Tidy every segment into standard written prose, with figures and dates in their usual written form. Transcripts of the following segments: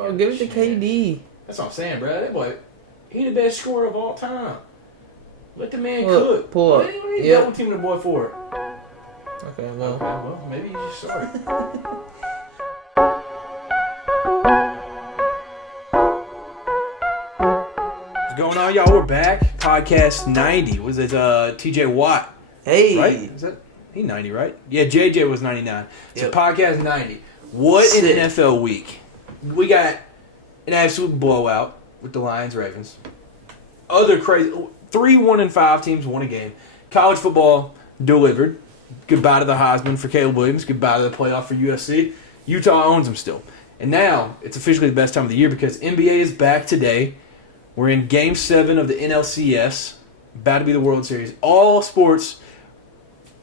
Oh, give it to KD. That's what I'm saying, bro. That boy, he the best scorer of all time. Let the man cook. Pull up. What are you double teaming the boy for? Okay, well, maybe he's just sorry. What's going on, y'all? We're back. Podcast 90. Was it TJ Watt? Hey. Right? Is that he 90, right? Yeah, JJ was 99. So Yep. podcast 90. What Sick. an NFL week. We got an absolute blowout with the Lions-Ravens. Other crazy 3 1-5 teams won a game. College football delivered. Goodbye to the Heisman for Caleb Williams. Goodbye to the playoff for USC. Utah owns them still. And now it's officially the best time of the year because NBA is back today. We're in Game 7 of the NLCS. About to be the World Series. All sports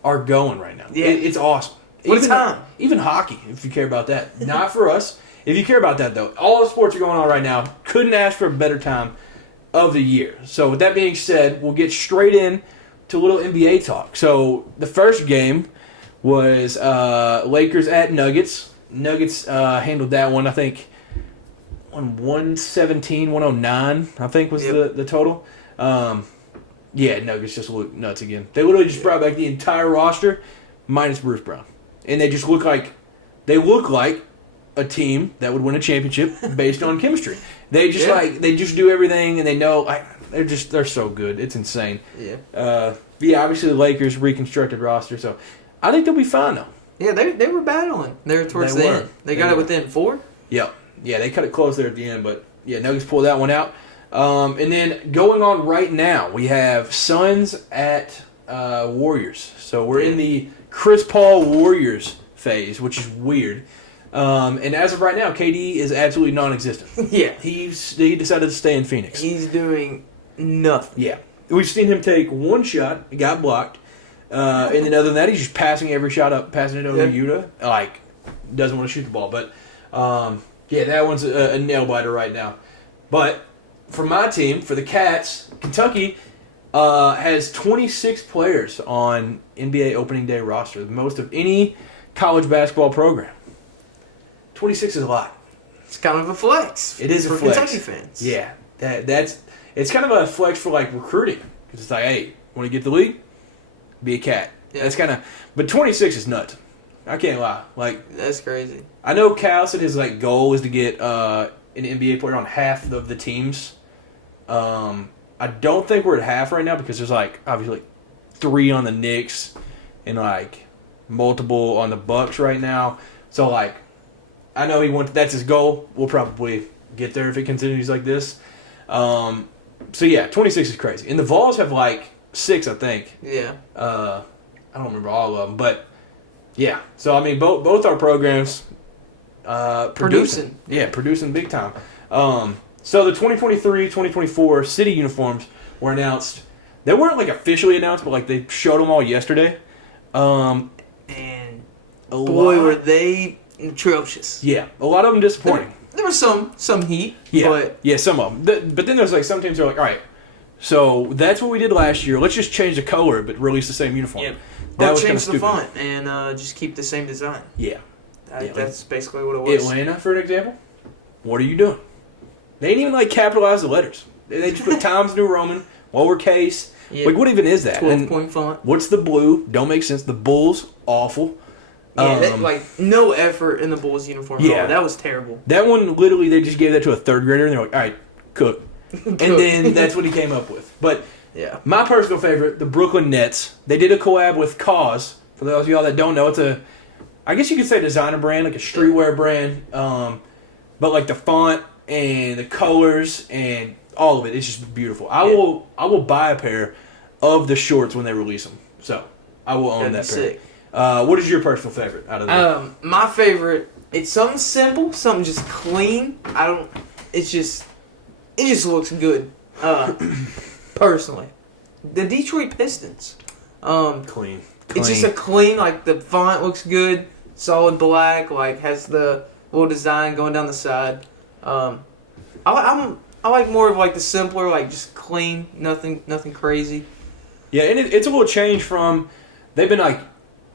are going right now. Yeah. It's awesome. What time? Even hockey, if you care about that. Not for us. If you care about that, though, all the sports are going on right now. Couldn't ask for a better time of the year. So with that being said, we'll get straight in to a little NBA talk. So the first game was Lakers at Nuggets. Nuggets handled that one, I think, on 117-109, I think was the total. Yeah, Nuggets just look nuts again. They literally just brought back the entire roster minus Bruce Brown. And they just look like a team that would win a championship based on chemistry. They just they just do everything, and they know they're so good. It's insane. Yeah. Obviously the Lakers reconstructed roster, so I think they'll be fine though. Yeah, they were battling there towards the end. They got it within 4. Yep. Yeah, they cut it close there at the end, but yeah, Nuggets pulled that one out. And then going on right now, we have Suns at Warriors. So we're in the Chris Paul Warriors phase, which is weird. And as of right now, KD is absolutely non-existent. Yeah. He decided to stay in Phoenix. He's doing nothing. Yeah. We've seen him take one shot, it got blocked. And then other than that, he's just passing every shot up, passing it over to Yuta. Doesn't want to shoot the ball. But, that one's a nail-biter right now. But for my team, for the Cats, Kentucky has 26 players on NBA opening day roster, the most of any college basketball program. 26 is a lot. It's kind of a flex. It is for a flex. Kentucky fans. Yeah, it's kind of a flex for recruiting because it's like, hey, want to get the league? Be a Cat. Yeah. That's kind of, but 26 is nuts. I can't lie. That's crazy. I know Cal said his goal is to get an NBA player on half of the teams. I don't think we're at half right now because there's obviously 3 on the Knicks and multiple on the Bucks right now. So I know that's his goal. We'll probably get there if it continues like this. 26 is crazy. And the Vols have 6, I think. Yeah. I don't remember all of them, but yeah. So both our programs producing. Yeah, producing big time. So the 2023-2024 city uniforms were announced. They weren't officially announced, but they showed them all yesterday. And boy, were they atrocious. Yeah, a lot of them disappointing. There was some heat. Yeah, but some of them. But then there's some teams are all right, so that's what we did last year. Let's just change the color, but release the same uniform. Yeah. That was change the stupid. font and just keep the same design. Yeah. That's basically what it was. Atlanta, for an example, what are you doing? They didn't even capitalize the letters. They just put Times New Roman, lowercase. Yeah. What even is that? 12-point font. What's the blue? Don't make sense. The Bulls, awful. Yeah, no effort in the Bulls uniform at all. That was terrible. That one, literally, they just gave that to a third grader, and they're like, all right, cook. And then that's what he came up with. But my personal favorite, the Brooklyn Nets, they did a collab with Cause. For those of y'all that don't know, it's I guess you could say designer brand, a streetwear brand. But the font and the colors and all of it, it's just beautiful. I will buy a pair of the shorts when they release them. So I will own that pair. Sick. What is your personal favorite out of them? My favorite, it's something simple, something just clean. It just looks good. Personally, the Detroit Pistons. Clean. It's just a clean, the font looks good, solid black, has the little design going down the side. I like more of the simpler, just clean, nothing crazy. Yeah, and it's a little change from, they've been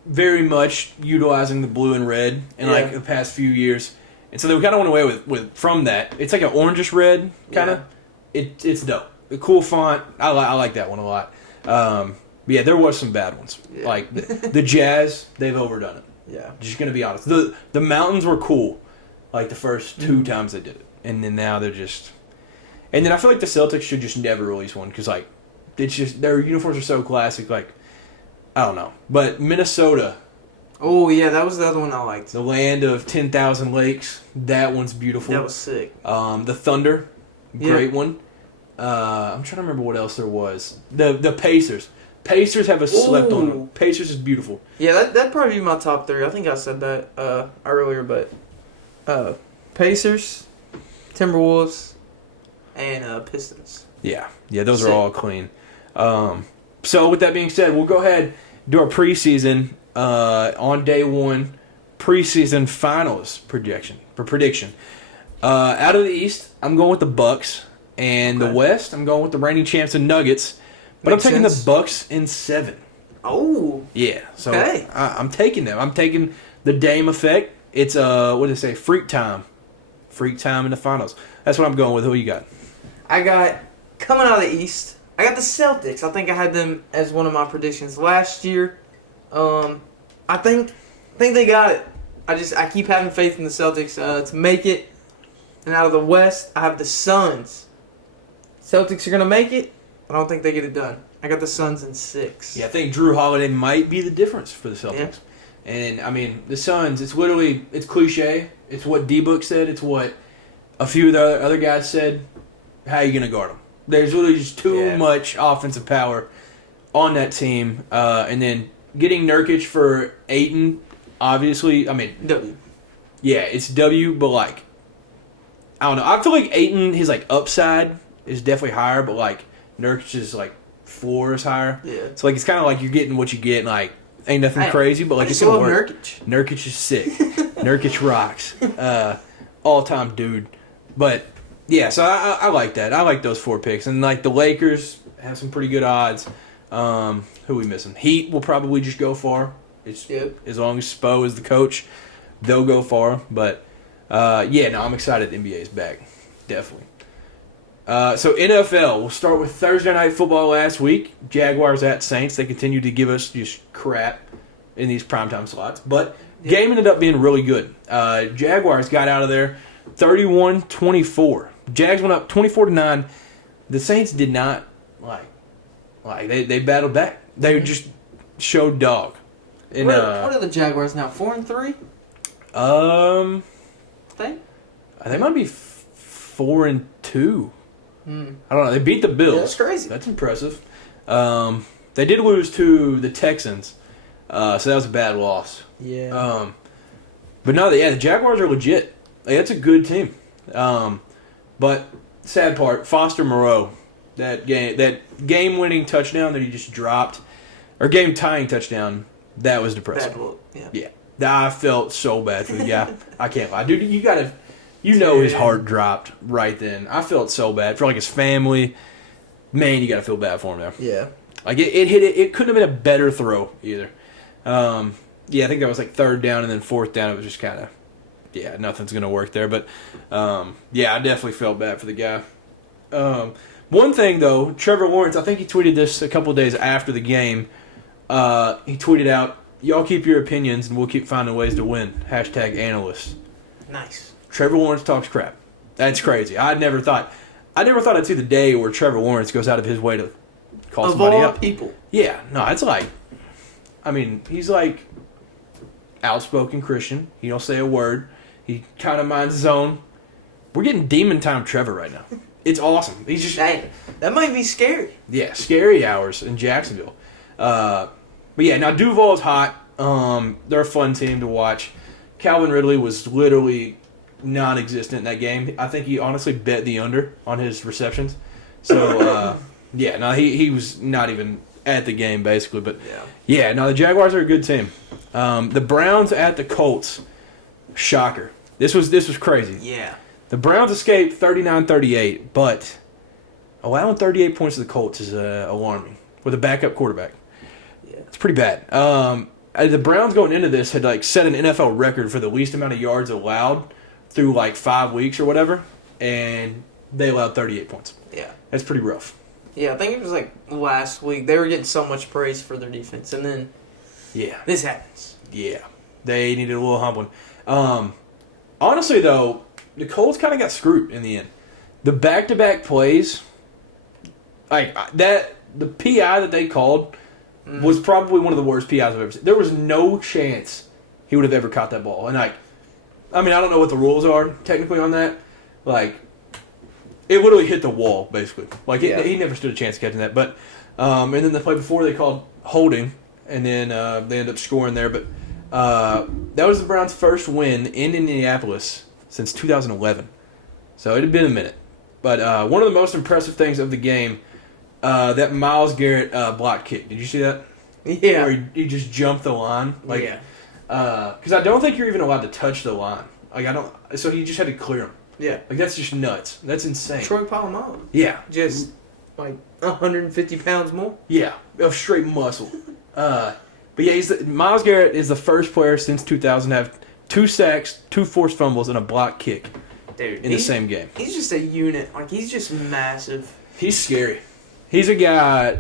very much utilizing the blue and red in the past few years, And so they kind of went away with from that. It's like an orangish red kind of. Yeah. It's dope. A cool font. I like that one a lot. But yeah, there was some bad ones. Yeah. Like the Jazz, they've overdone it. Yeah. Just gonna be honest. The Mountains were cool, like the first 2 times they did it, and then now they're just. And then I feel like the Celtics should just never release one because like it's just their uniforms are so classic. Like I don't know, but Minnesota. Oh yeah, that was the other one I liked. The land of 10,000 lakes. That one's beautiful. That was sick. The Thunder, great one. I'm trying to remember what else there was. The Pacers. Pacers have a slept on them. Pacers is beautiful. Yeah, that'd probably be my top 3. I think I said that earlier, but Pacers, Timberwolves, and Pistons. Yeah, those are all clean. So with that being said, we'll go ahead do our preseason on day 1 preseason finals prediction. Out of the East, I'm going with the Bucks, and the West, I'm going with the reigning champs and Nuggets. But Makes I'm taking sense. the Bucks in 7. Oh. Yeah, so Okay. I'm taking them. I'm taking the Dame effect. It's what did it say? Freak time in the finals. That's what I'm going with. Who you got? I got, coming out of the East, I got the Celtics. I think I had them as one of my predictions last year. I think they got it. I keep having faith in the Celtics to make it. And out of the West, I have the Suns. Celtics are going to make it. I don't think they get it done. I got the Suns in 6. Yeah, I think Drew Holiday might be the difference for the Celtics. Yeah. And, I mean, the Suns, it's cliche. It's what D-Book said. It's what a few of the other guys said. How are you going to guard them? There's really just too much offensive power on that team. And then getting Nurkic for Ayton, obviously, I mean, W. Yeah, it's W, but, like, I don't know. I feel like Ayton, his, like, upside is definitely higher, but, like, Nurkic's, like, floor is higher. Yeah. So, like, it's kind of like you're getting what you get, and, like, ain't nothing crazy, but, like, it's going to work. Nurkic. Nurkic is sick. Nurkic rocks. All-time dude. But, yeah, so I like that. I like those 4 picks. And, like, the Lakers have some pretty good odds. Who are we missing? Heat will probably just go far. As long as Spo is the coach, they'll go far. But, I'm excited the NBA is back. Definitely. So NFL, we'll start with Thursday Night Football last week. Jaguars at Saints. They continue to give us just crap in these primetime slots. But game ended up being really good. Jaguars got out of there 31-24. Jags went up 24-9. The Saints did not they battled back. They just showed dog. And, what are the Jaguars now? 4-3? I think they might be 4-2. I don't know. They beat the Bills. Yeah, that's crazy. That's impressive. They did lose to the Texans, so that was a bad loss. Yeah. But no, the Jaguars are legit. Like, that's a good team. But sad part, Foster Moreau, that game-winning touchdown that he just dropped, or game-tying touchdown, that was depressing. Bad look. Yeah. I felt so bad for the guy. I can't lie, dude. You know his heart dropped right then. I felt so bad for like his family. Man, you gotta feel bad for him there. Yeah. Like it hit it. It couldn't have been a better throw either. I think that was like 3rd down and then 4th down. It was just kind of, nothing's gonna work there. But I definitely felt bad for the guy. One thing though, Trevor Lawrence. I think he tweeted this a couple days after the game. He tweeted out, "Y'all keep your opinions, and we'll keep finding ways to win." #analysts. Nice. Trevor Lawrence talks crap. That's crazy. I never thought I'd see the day where Trevor Lawrence goes out of his way to call somebody all up. People. Yeah, no, it's like, I mean, he's like outspoken Christian. He don't say a word. He kind of minds his own. We're getting demon time Trevor right now. It's awesome. He's just that might be scary. Yeah, scary hours in Jacksonville. But yeah, now Duval's hot. They're a fun team to watch. Calvin Ridley was literally non-existent in that game. I think he honestly bet the under on his receptions. So, he was not even at the game, basically. But, the Jaguars are a good team. The Browns at the Colts. Shocker. This was crazy. Yeah. The Browns escaped 39-38, but allowing 38 points to the Colts is alarming with a backup quarterback. Yeah. It's pretty bad. The Browns going into this had set an NFL record for the least amount of yards allowed through like 5 weeks or whatever, and they allowed 38 points. Yeah. That's pretty rough. Yeah, I think it was like last week. They were getting so much praise for their defense, and then this happens. Yeah. They needed a little humbling. Honestly, though, the Colts kind of got screwed in the end. The back-to-back plays, like that, the PI that they called was probably one of the worst PIs I've ever seen. There was no chance he would have ever caught that ball. And I don't know what the rules are technically on that. Like, it literally hit the wall, basically. Like, he never stood a chance of catching that. But, and then the play before they called holding, and then they ended up scoring there. But that was the Browns' first win in Indianapolis since 2011. So it had been a minute. But one of the most impressive things of the game, that Myles Garrett block kick. Did you see that? Yeah. Where he just jumped the line. Like, because I don't think you're even allowed to touch the line. Like, so he just had to clear him. Yeah. Like, that's just nuts. That's insane. Troy Polamalu. Yeah. Just, like, 150 pounds more. Yeah. Of straight muscle. But yeah, Myles Garrett is the first player since 2000 to have 2 sacks, 2 forced fumbles, and a block kick in the same game. He's just a unit. Like, he's just massive. He's scary. He's a guy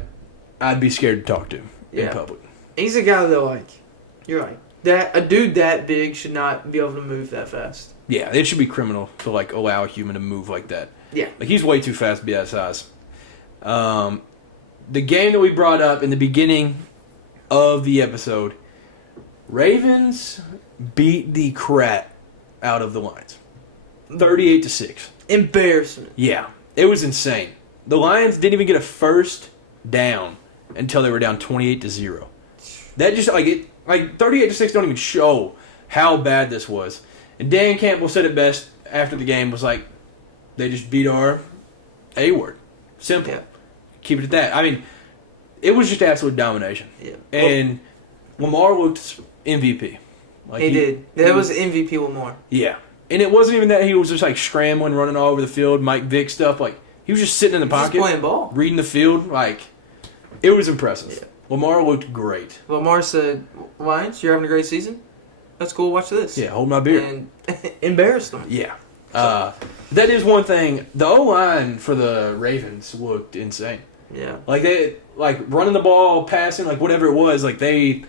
I'd be scared to talk to in public. He's a guy that, like, you're like, a dude that big should not be able to move that fast. Yeah, it should be criminal to, like, allow a human to move like that. Yeah. Like, he's way too fast to be that size. The game that we brought up in the beginning of the episode, Ravens beat the crap out of the Lions. 38-6. Embarrassment. Yeah. It was insane. The Lions didn't even get a first down until they were down 28-0. That just, like, 38-6 don't even show how bad this was. And Dan Campbell said it best after the game, was like, they just beat our A-word. Simple. Yeah. Keep it at that. I mean, it was just absolute domination. Yeah. And Lamar looked MVP. Like, he did. That was MVP Lamar. Yeah. And it wasn't even that he was just, like, scrambling, running all over the field, Mike Vick stuff. Like, he was just sitting in the pocket. Just playing ball. Reading the field. Like, it was impressive. Yeah. Lamar looked great. Lamar said, Lions, you're having a great season. That's cool. Watch this. Yeah, hold my beer. And embarrassed them. Yeah. That is one thing. The O-line for the Ravens looked insane. Yeah. Like, they, like, running the ball, passing, like, whatever it was, like, they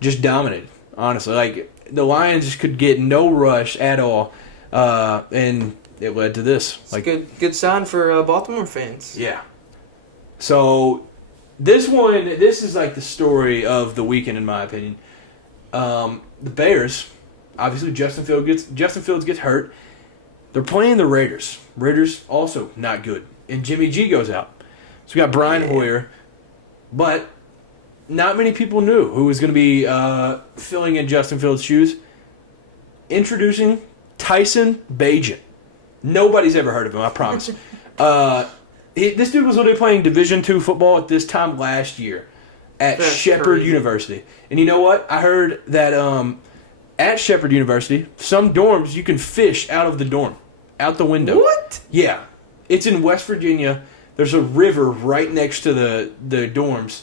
just dominated, honestly. Like, the Lions just could get no rush at all, and it led to this. It's like, a good sign for Baltimore fans. Yeah. So, this is, like, the story of the weekend, in my opinion. The Bears, obviously Justin Fields gets hurt. They're playing the Raiders. Raiders also not good. And Jimmy G goes out. So we got Brian Hoyer. But not many people knew who was going to be filling in Justin Fields' shoes. Introducing Tyson Bagent. Nobody's ever heard of him, I promise. This dude was literally playing Division II football at this time last year at Shepherd University. And you know what? I heard that at Shepherd University, some dorms, you can fish out of the dorm, out the window. What? Yeah. It's in West Virginia. There's a river right next to the dorms.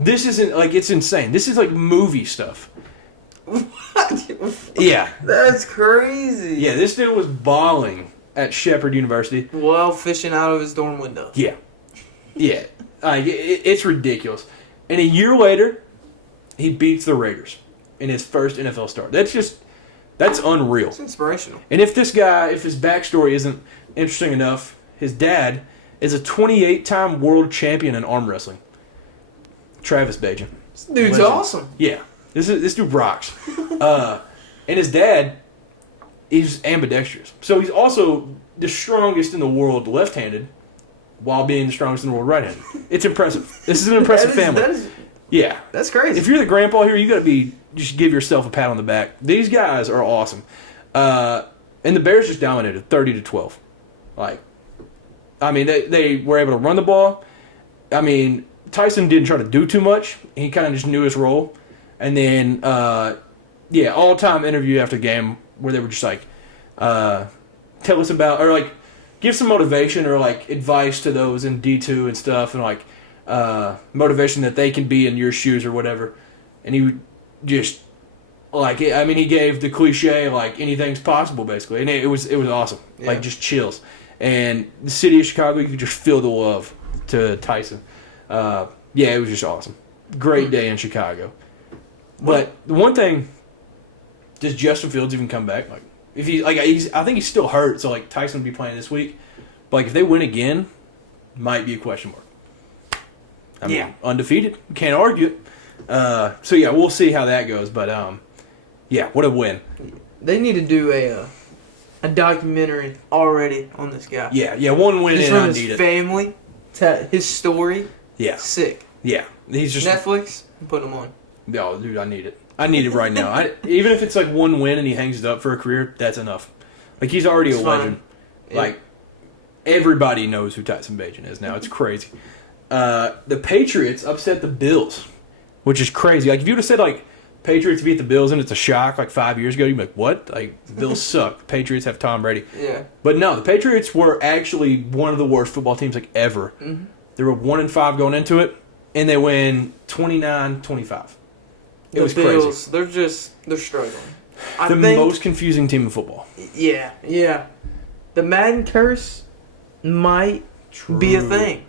This isn't, like, it's insane. This is, like, movie stuff. What? Yeah. That's crazy. Yeah, this dude was balling at Shepherd University. While fishing out of his dorm window. Yeah. Yeah. It's ridiculous. And a year later, he beats the Raiders in his first NFL start. That's unreal. It's inspirational. And if his backstory isn't interesting enough, his dad is a 28-time world champion in arm wrestling. Travis Bagent. This dude's awesome. Yeah. This dude rocks. And his dad, he's ambidextrous. So he's also the strongest in the world left-handed while being the strongest in the world right-handed. It's impressive. This is an impressive family. Yeah. That's crazy. If you're the grandpa here, you got to just give yourself a pat on the back. These guys are awesome. And the Bears just dominated 30-12. Like, I mean, they were able to run the ball. I mean, Tyson didn't try to do too much. He kind of just knew his role. And then, all-time interview after the game where they were just like, tell us about, or like, give some motivation or like advice to those in D2 and stuff, and like motivation that they can be in your shoes or whatever. And he just Like, I mean, he gave the cliche, like, anything's possible, basically. And it was awesome. Yeah. Like, just chills. And the city of Chicago, you could just feel the love to Tyson. Yeah, it was just awesome. Great day in Chicago. But the one thing, does Justin Fields even come back? Like, if I think he's still hurt, so, like, Tyson will be playing this week. But, like, if they win again, might be a question mark. I mean, undefeated. Can't argue it. So, yeah, we'll see how that goes. But, yeah, what a win. They need to do a documentary already on this guy. Yeah, one win just and I from need his it. family, his story. Yeah. Sick. Yeah. He's just Netflix, put him on. Oh, dude, I need it. I need it right now. Even if it's like one win and he hangs it up for a career, that's enough. Like, he's already a legend. Yeah. Like, everybody knows who Tyson Bagent is now. It's crazy. The Patriots upset the Bills, which is crazy. Like, if you would have said, like, Patriots beat the Bills and it's a shock like 5 years ago, you'd be like, what? Like, the Bills suck. The Patriots have Tom Brady. Yeah. But no, the Patriots were actually one of the worst football teams like ever. Mm-hmm. They were 1-5 going into it, and they win 29-25. It was Bills, crazy. They're struggling. The most confusing team in football. Yeah. The Madden curse might be a thing.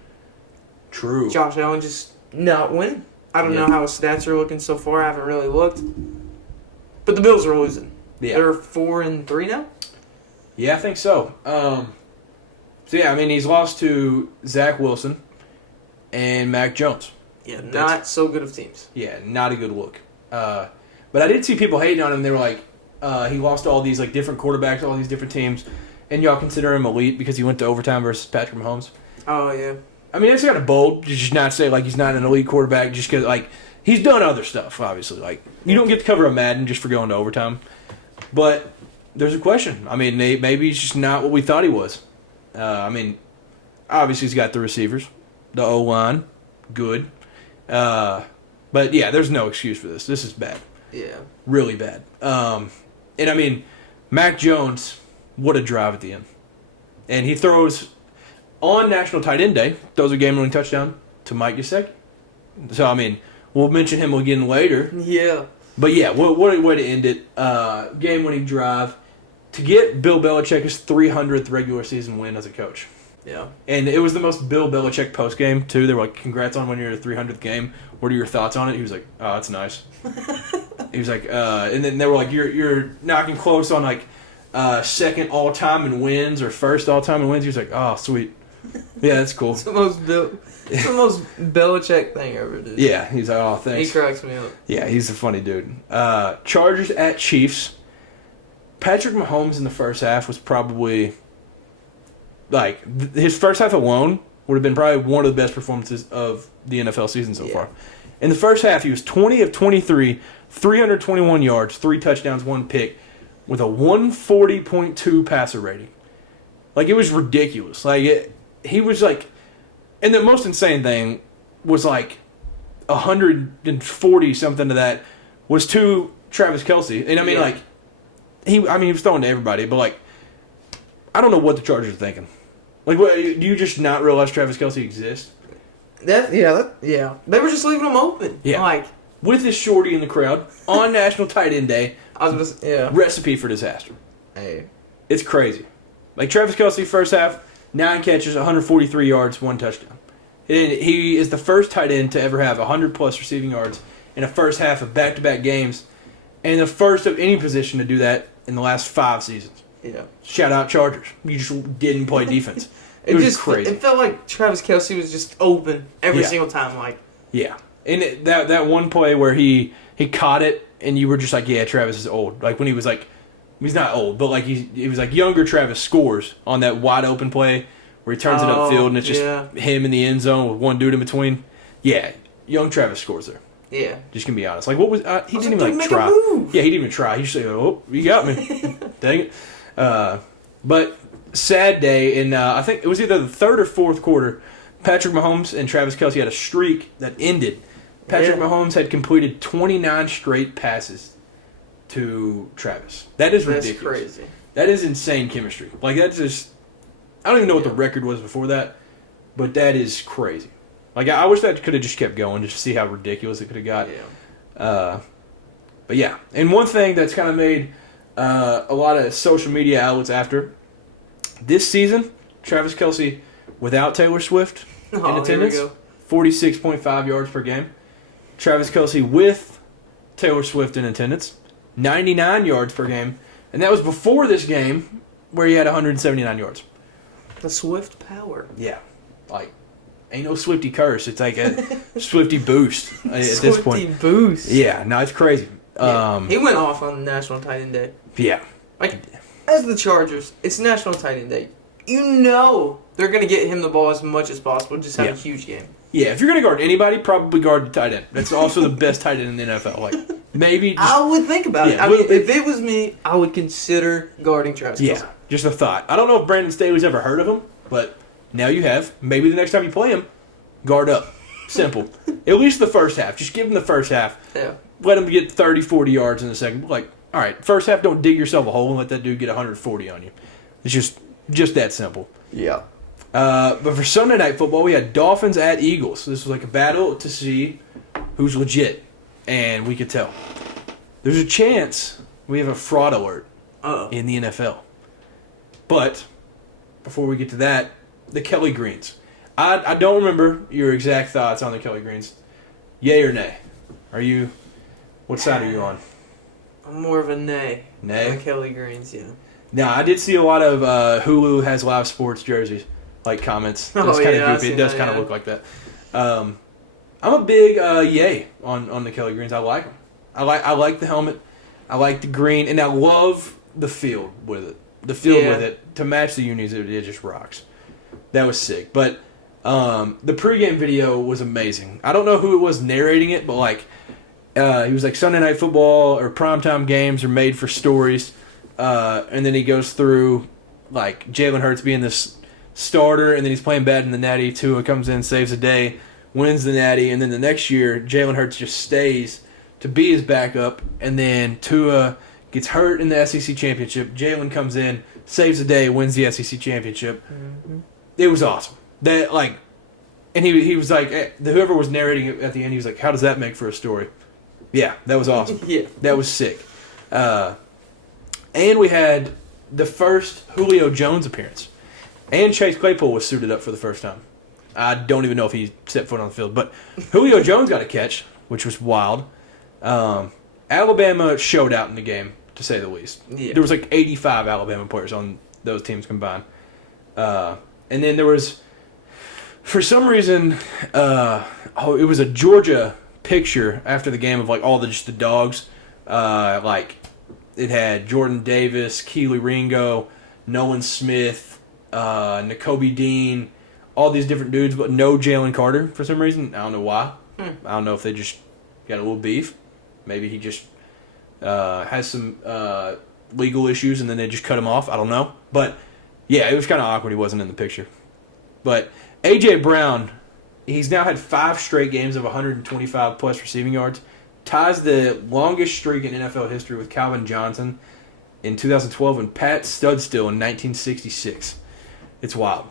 True. Josh Allen just not winning. I don't know how his stats are looking so far. I haven't really looked. But the Bills are losing. Yeah. They're 4-3 now? Yeah, I think so. So, yeah, I mean, he's lost to Zach Wilson and Mac Jones. Yeah, not so good of teams. Yeah, not a good look. But I did see people hating on him. They were like, he lost to all these like different quarterbacks, all these different teams, and y'all consider him elite because he went to overtime versus Patrick Mahomes. Oh, yeah. I mean, it's kind of bold to just not say, like, he's not an elite quarterback just because, like, he's done other stuff, obviously. Like, you don't get to cover a Madden just for going to overtime. But there's a question. I mean, maybe he's just not what we thought he was. I mean, obviously he's got the receivers, the O-line, good. But, yeah, there's no excuse for this. This is bad. Yeah. Really bad. And, I mean, Mac Jones, what a drive at the end. And he throws... On National Tight End Day, throws a game-winning touchdown to Mike Gesicki. So, I mean, we'll mention him again later. Yeah. But, yeah, what a way to end it. Game-winning drive to get Bill Belichick's 300th regular season win as a coach. Yeah. And it was the most Bill Belichick post-game, too. They were like, congrats on winning your 300th game. What are your thoughts on it? He was like, oh, that's nice. He was like, and then they were like, you're knocking close on, like, second all-time in wins or first all-time in wins. He was like, oh, sweet. Yeah, that's cool. It's the most Belichick thing ever, dude. Yeah, he's like, oh, thanks. He cracks me up. Yeah, he's a funny dude. Chargers at Chiefs. Patrick Mahomes in the first half was probably, like, his first half alone would have been probably one of the best performances of the NFL season so far. In the first half, he was 20 of 23, 321 yards, 3 touchdowns, 1 pick, with a 140.2 passer rating. Like, it was ridiculous. Like, he was like, and the most insane thing was like 140 something of that was to Travis Kelce. And I mean, like, he was throwing to everybody, but like, I don't know what the Chargers are thinking. Like, what, do you just not realize Travis Kelce exists? Yeah. They were just leaving him open. Yeah. Like, with his shorty in the crowd on National Tight End Day. Recipe for disaster. Hey. It's crazy. Like, Travis Kelce, first half, 9 catches, 143 yards, 1 touchdown. And he is the first tight end to ever have 100-plus receiving yards in a first half of back-to-back games, and the first of any position to do that in the last 5 seasons. Yeah. Shout out Chargers. You just didn't play defense. It was just crazy. It felt like Travis Kelce was just open every single time. Like, yeah. And that one play where he caught it, and you were just like, yeah, Travis is old. Like, when he was like, he's not old, but like he was like younger Travis scores on that wide open play where he turns it upfield and it's just him in the end zone with one dude in between. Yeah, young Travis scores there. Yeah, just gonna be honest. Like, what was he didn't even like try? Yeah, he didn't even try. He just said, "Oh, you got me." Dang it. But sad day, and I think it was either the third or fourth quarter. Patrick Mahomes and Travis Kelce had a streak that ended. Patrick Mahomes had completed 29 straight passes to Travis. That is ridiculous. That's crazy. That is insane chemistry. Like, that's just... I don't even know what the record was before that, but that is crazy. Like, I wish that could have just kept going just to see how ridiculous it could have got. Yeah. But yeah, and one thing that's kind of made a lot of social media outlets after this season, Travis Kelce without Taylor Swift in attendance, 46.5 yards per game. Travis Kelce with Taylor Swift in attendance, 99 yards per game. And that was before this game where he had 179 yards. The Swift power. Yeah. Like, ain't no Swifty curse. It's like a Swifty boost at this point. Swifty boost. Yeah, no, it's crazy. Yeah. He went off on National Tight End Day. Yeah. Like, as the Chargers, it's National Tight End Day. You know they're going to get him the ball as much as possible. Just have a huge game. Yeah, if you're going to guard anybody, probably guard the tight end. That's also the best tight end in the NFL. Like, maybe just, I would think about it. I mean, if it was me, I would consider guarding Travis Kelce. Yeah, just a thought. I don't know if Brandon Staley's ever heard of him, but now you have. Maybe the next time you play him, guard up. Simple. At least the first half. Just give him the first half. Yeah. Let him get 30, 40 yards in the second. Like, all right, first half, don't dig yourself a hole and let that dude get 140 on you. It's just that simple. Yeah. But for Sunday Night Football, we had Dolphins at Eagles. This was like a battle to see who's legit. And we could tell. There's a chance we have a fraud alert in the NFL. But before we get to that, the Kelly Greens. I don't remember your exact thoughts on the Kelly Greens. Yay or nay? What side are you on? I'm more of a nay. Nay? On the Kelly Greens, yeah. Now, I did see a lot of Hulu has live sports jerseys, like comments. It's kind of goofy. It does kind of look like that. I'm a big yay on the Kelly Greens. I like them. I like the helmet. I like the green, and I love the field with it. The field with it to match the unis. It just rocks. That was sick. But the pregame video was amazing. I don't know who it was narrating it, but like he was like Sunday Night Football or primetime games are made for stories. And then he goes through, like, Jalen Hurts being this starter, and then he's playing bad in the Natty. Tua comes in, saves the day, wins the Natty, and then the next year, Jalen Hurts just stays to be his backup, and then Tua gets hurt in the SEC Championship. Jalen comes in, saves the day, wins the SEC Championship. Mm-hmm. It was awesome. That, like, and he was like, whoever was narrating it at the end, he was like, how does that make for a story? Yeah, that was awesome. Yeah. That was sick. And we had the first Julio Jones appearance. And Chase Claypool was suited up for the first time. I don't even know if he set foot on the field. But Julio Jones got a catch, which was wild. Alabama showed out in the game, to say the least. Yeah. There was like 85 Alabama players on those teams combined. And then there was, for some reason, it was a Georgia picture after the game of like all just the dogs. Like, it had Jordan Davis, Keely Ringo, Nolan Smith, Nakobe Dean, all these different dudes, but no Jalen Carter for some reason. I don't know why. I don't know if they just got a little beef. Maybe he just has some legal issues and then they just cut him off. I don't know. But, yeah, it was kind of awkward he wasn't in the picture. But A.J. Brown, he's now had 5 straight games of 125-plus receiving yards. Ties the longest streak in NFL history with Calvin Johnson in 2012 and Pat Studstill in 1966. It's wild.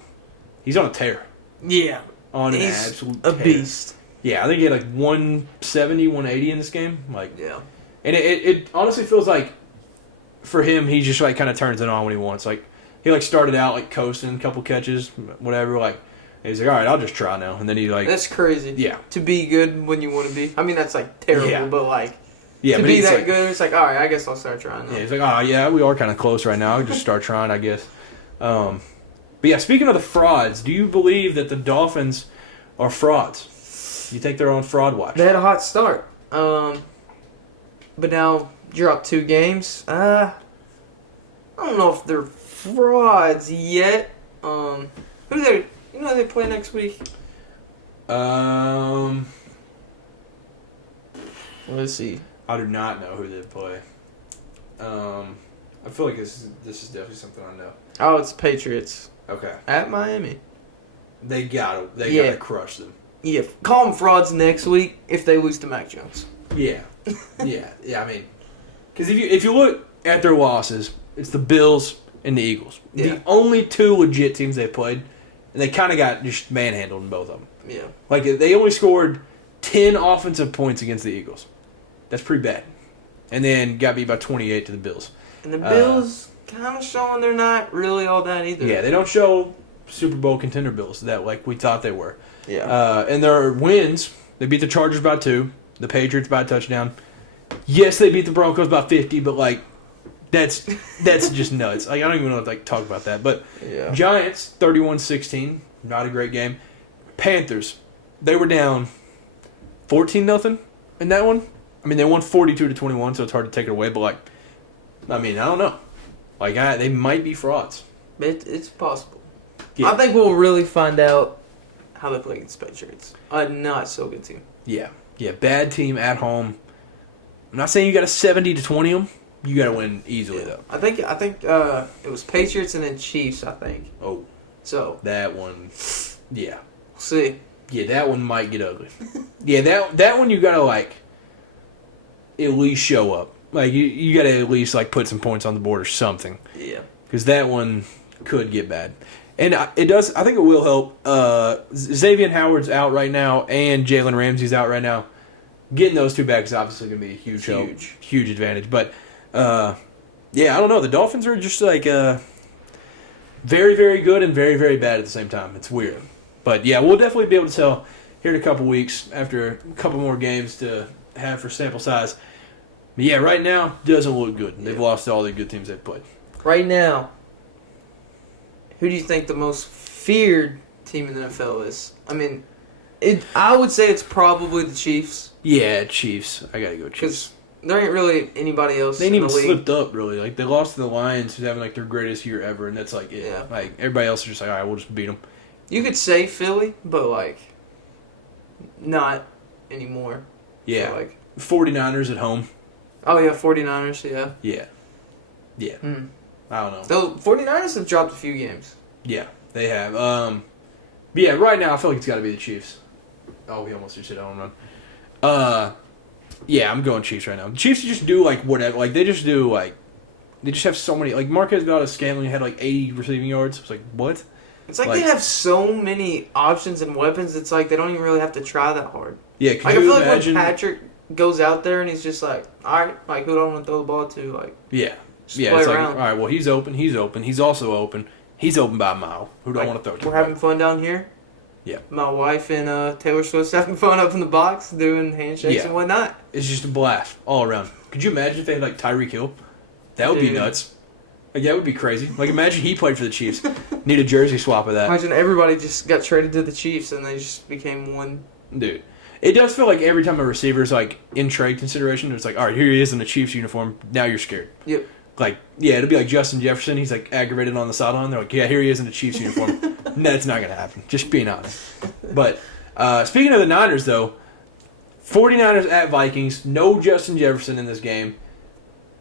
He's on a tear. Yeah. On an absolute a tear. Beast. Yeah, I think he had like 170, 180 in this game. Like, yeah. And it honestly feels like for him, he just like kind of turns it on when he wants. Like, he like started out like coasting, a couple catches, whatever, like. He's like, all right, I'll just try now. And then he like... That's crazy. Yeah. To be good when you want to be. I mean, that's like terrible, but like... Yeah, to be that good, it's like, all right, I guess I'll start trying now. Yeah, he's like, oh, yeah, we are kind of close right now. I'll just start trying, I guess. But yeah, speaking of the frauds, do you believe that the Dolphins are frauds? You think they're on fraud watch? They had a hot start. But now you're up 2 games. I don't know if they're frauds yet. Who do they... You know who they play next week? Let's see. I do not know who they play. I feel like this is definitely something I know. Oh, it's Patriots. Okay. At Miami. They gotta crush them. Yeah. Call them frauds next week if they lose to Mac Jones. Yeah. Yeah. I mean, because if you look at their losses, it's the Bills and the Eagles. Yeah. The only 2 legit teams they played. And they kind of got just manhandled in both of them. Yeah. Like, they only scored 10 offensive points against the Eagles. That's pretty bad. and then got beat by 28 to the Bills. And the Bills kind of showing they're not really all that either. Yeah, they don't show Super Bowl contender Bills that like we thought they were. Yeah. And their wins, they beat the Chargers by 2, the Patriots by a touchdown. Yes, they beat the Broncos by 50, but like that's just nuts. Like I don't even know what to talk about that. But Yeah. Giants 31-16, not a great game. Panthers, they were down 14-0 in that one. I mean, they won 42-21, so it's hard to take it away. But like, I mean, I don't know. Like they might be frauds. It's possible. Yeah. I think we'll really find out how they play against the Patriots. A not so good team. Yeah, bad team at home. I'm not saying you got to 70-20 them. You got to win easily though. I think it was Patriots and then Chiefs. I think. Oh, so that one, yeah. We'll see. Yeah, that one might get ugly. Yeah, that one you got to like at least show up. Like you got to at least like put some points on the board or something. Yeah. Because that one could get bad. And it does. I think it will help. Xavier Howard's out right now, and Jalen Ramsey's out right now. Getting those two back is obviously going to be a huge help, huge advantage. But yeah, I don't know. The Dolphins are just like very, very good and very, very bad at the same time. It's weird. But yeah, we'll definitely be able to tell here in a couple weeks after a couple more games to have for sample size. But yeah, right now doesn't look good. They've lost to all the good teams they've played. Right now, who do you think the most feared team in the NFL is? I mean, I would say it's probably the Chiefs. Yeah, Chiefs. I gotta go Chiefs. Because there ain't really anybody else. They ain't in even the league. slipped up really. Like they lost to the Lions, who's having like their greatest year ever, and that's like it. Yeah. Like everybody else is just like, all right, we'll just beat them. You could say Philly, but like, not anymore. Yeah. So, like 49ers at home. Oh yeah, 49ers. Yeah. Yeah. Yeah. I don't know. Though 49ers have dropped a few games. Yeah, they have. But yeah, right now I feel like it's got to be the Chiefs. Oh, we almost just hit on run. Yeah, I'm going Chiefs right now. The Chiefs just do like whatever. Like they just do like they just have so many. Like Marquez Valdes-Scantling had like 80 receiving yards. It's like what? It's like they have so many options and weapons. It's like they don't even really have to try that hard. Yeah, Like I feel like when Patrick goes out there and he's just like, all right, like who do I want to throw the ball to? Like yeah, just yeah. play It's around. like all right, well he's open. He's open. He's also open. He's open by a mile. Who do I want to throw to? We're having fun down here. Yeah. My wife and Taylor Swift's having fun up in the box, doing handshakes and whatnot. It's just a blast all around. Could you imagine if they had like Tyreek Hill? That would be nuts. Like that would be crazy. Like imagine he played for the Chiefs. Need a jersey swap of that. Imagine everybody just got traded to the Chiefs and they just became one. Dude. It does feel like every time a receiver is like in trade consideration, it's like, all right, here he is in the Chiefs uniform. Now you're scared. Yep. Like, yeah, it'll be like Justin Jefferson. He's like aggravated on the sideline. They're like, yeah, here he is in the Chiefs uniform. No, that's not going to happen. Just being honest. But speaking of the Niners, though, 49ers at Vikings. No Justin Jefferson in this game.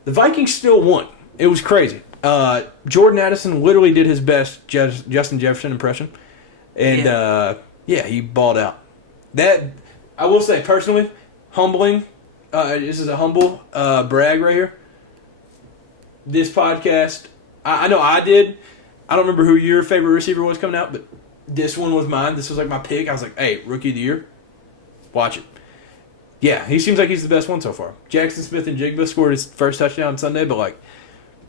The Vikings still won. It was crazy. Jordan Addison literally did his best Justin Jefferson impression. And, yeah, he balled out. That, I will say, personally, humbling. This is a humble brag right here. This podcast, I know I did. I don't remember who your favorite receiver was coming out, but this one was mine. This was like my pick. I was like, hey, Rookie of the Year, watch it. Yeah, he seems like he's the best one so far. Jackson Smith and Jigba scored his first touchdown Sunday, but like,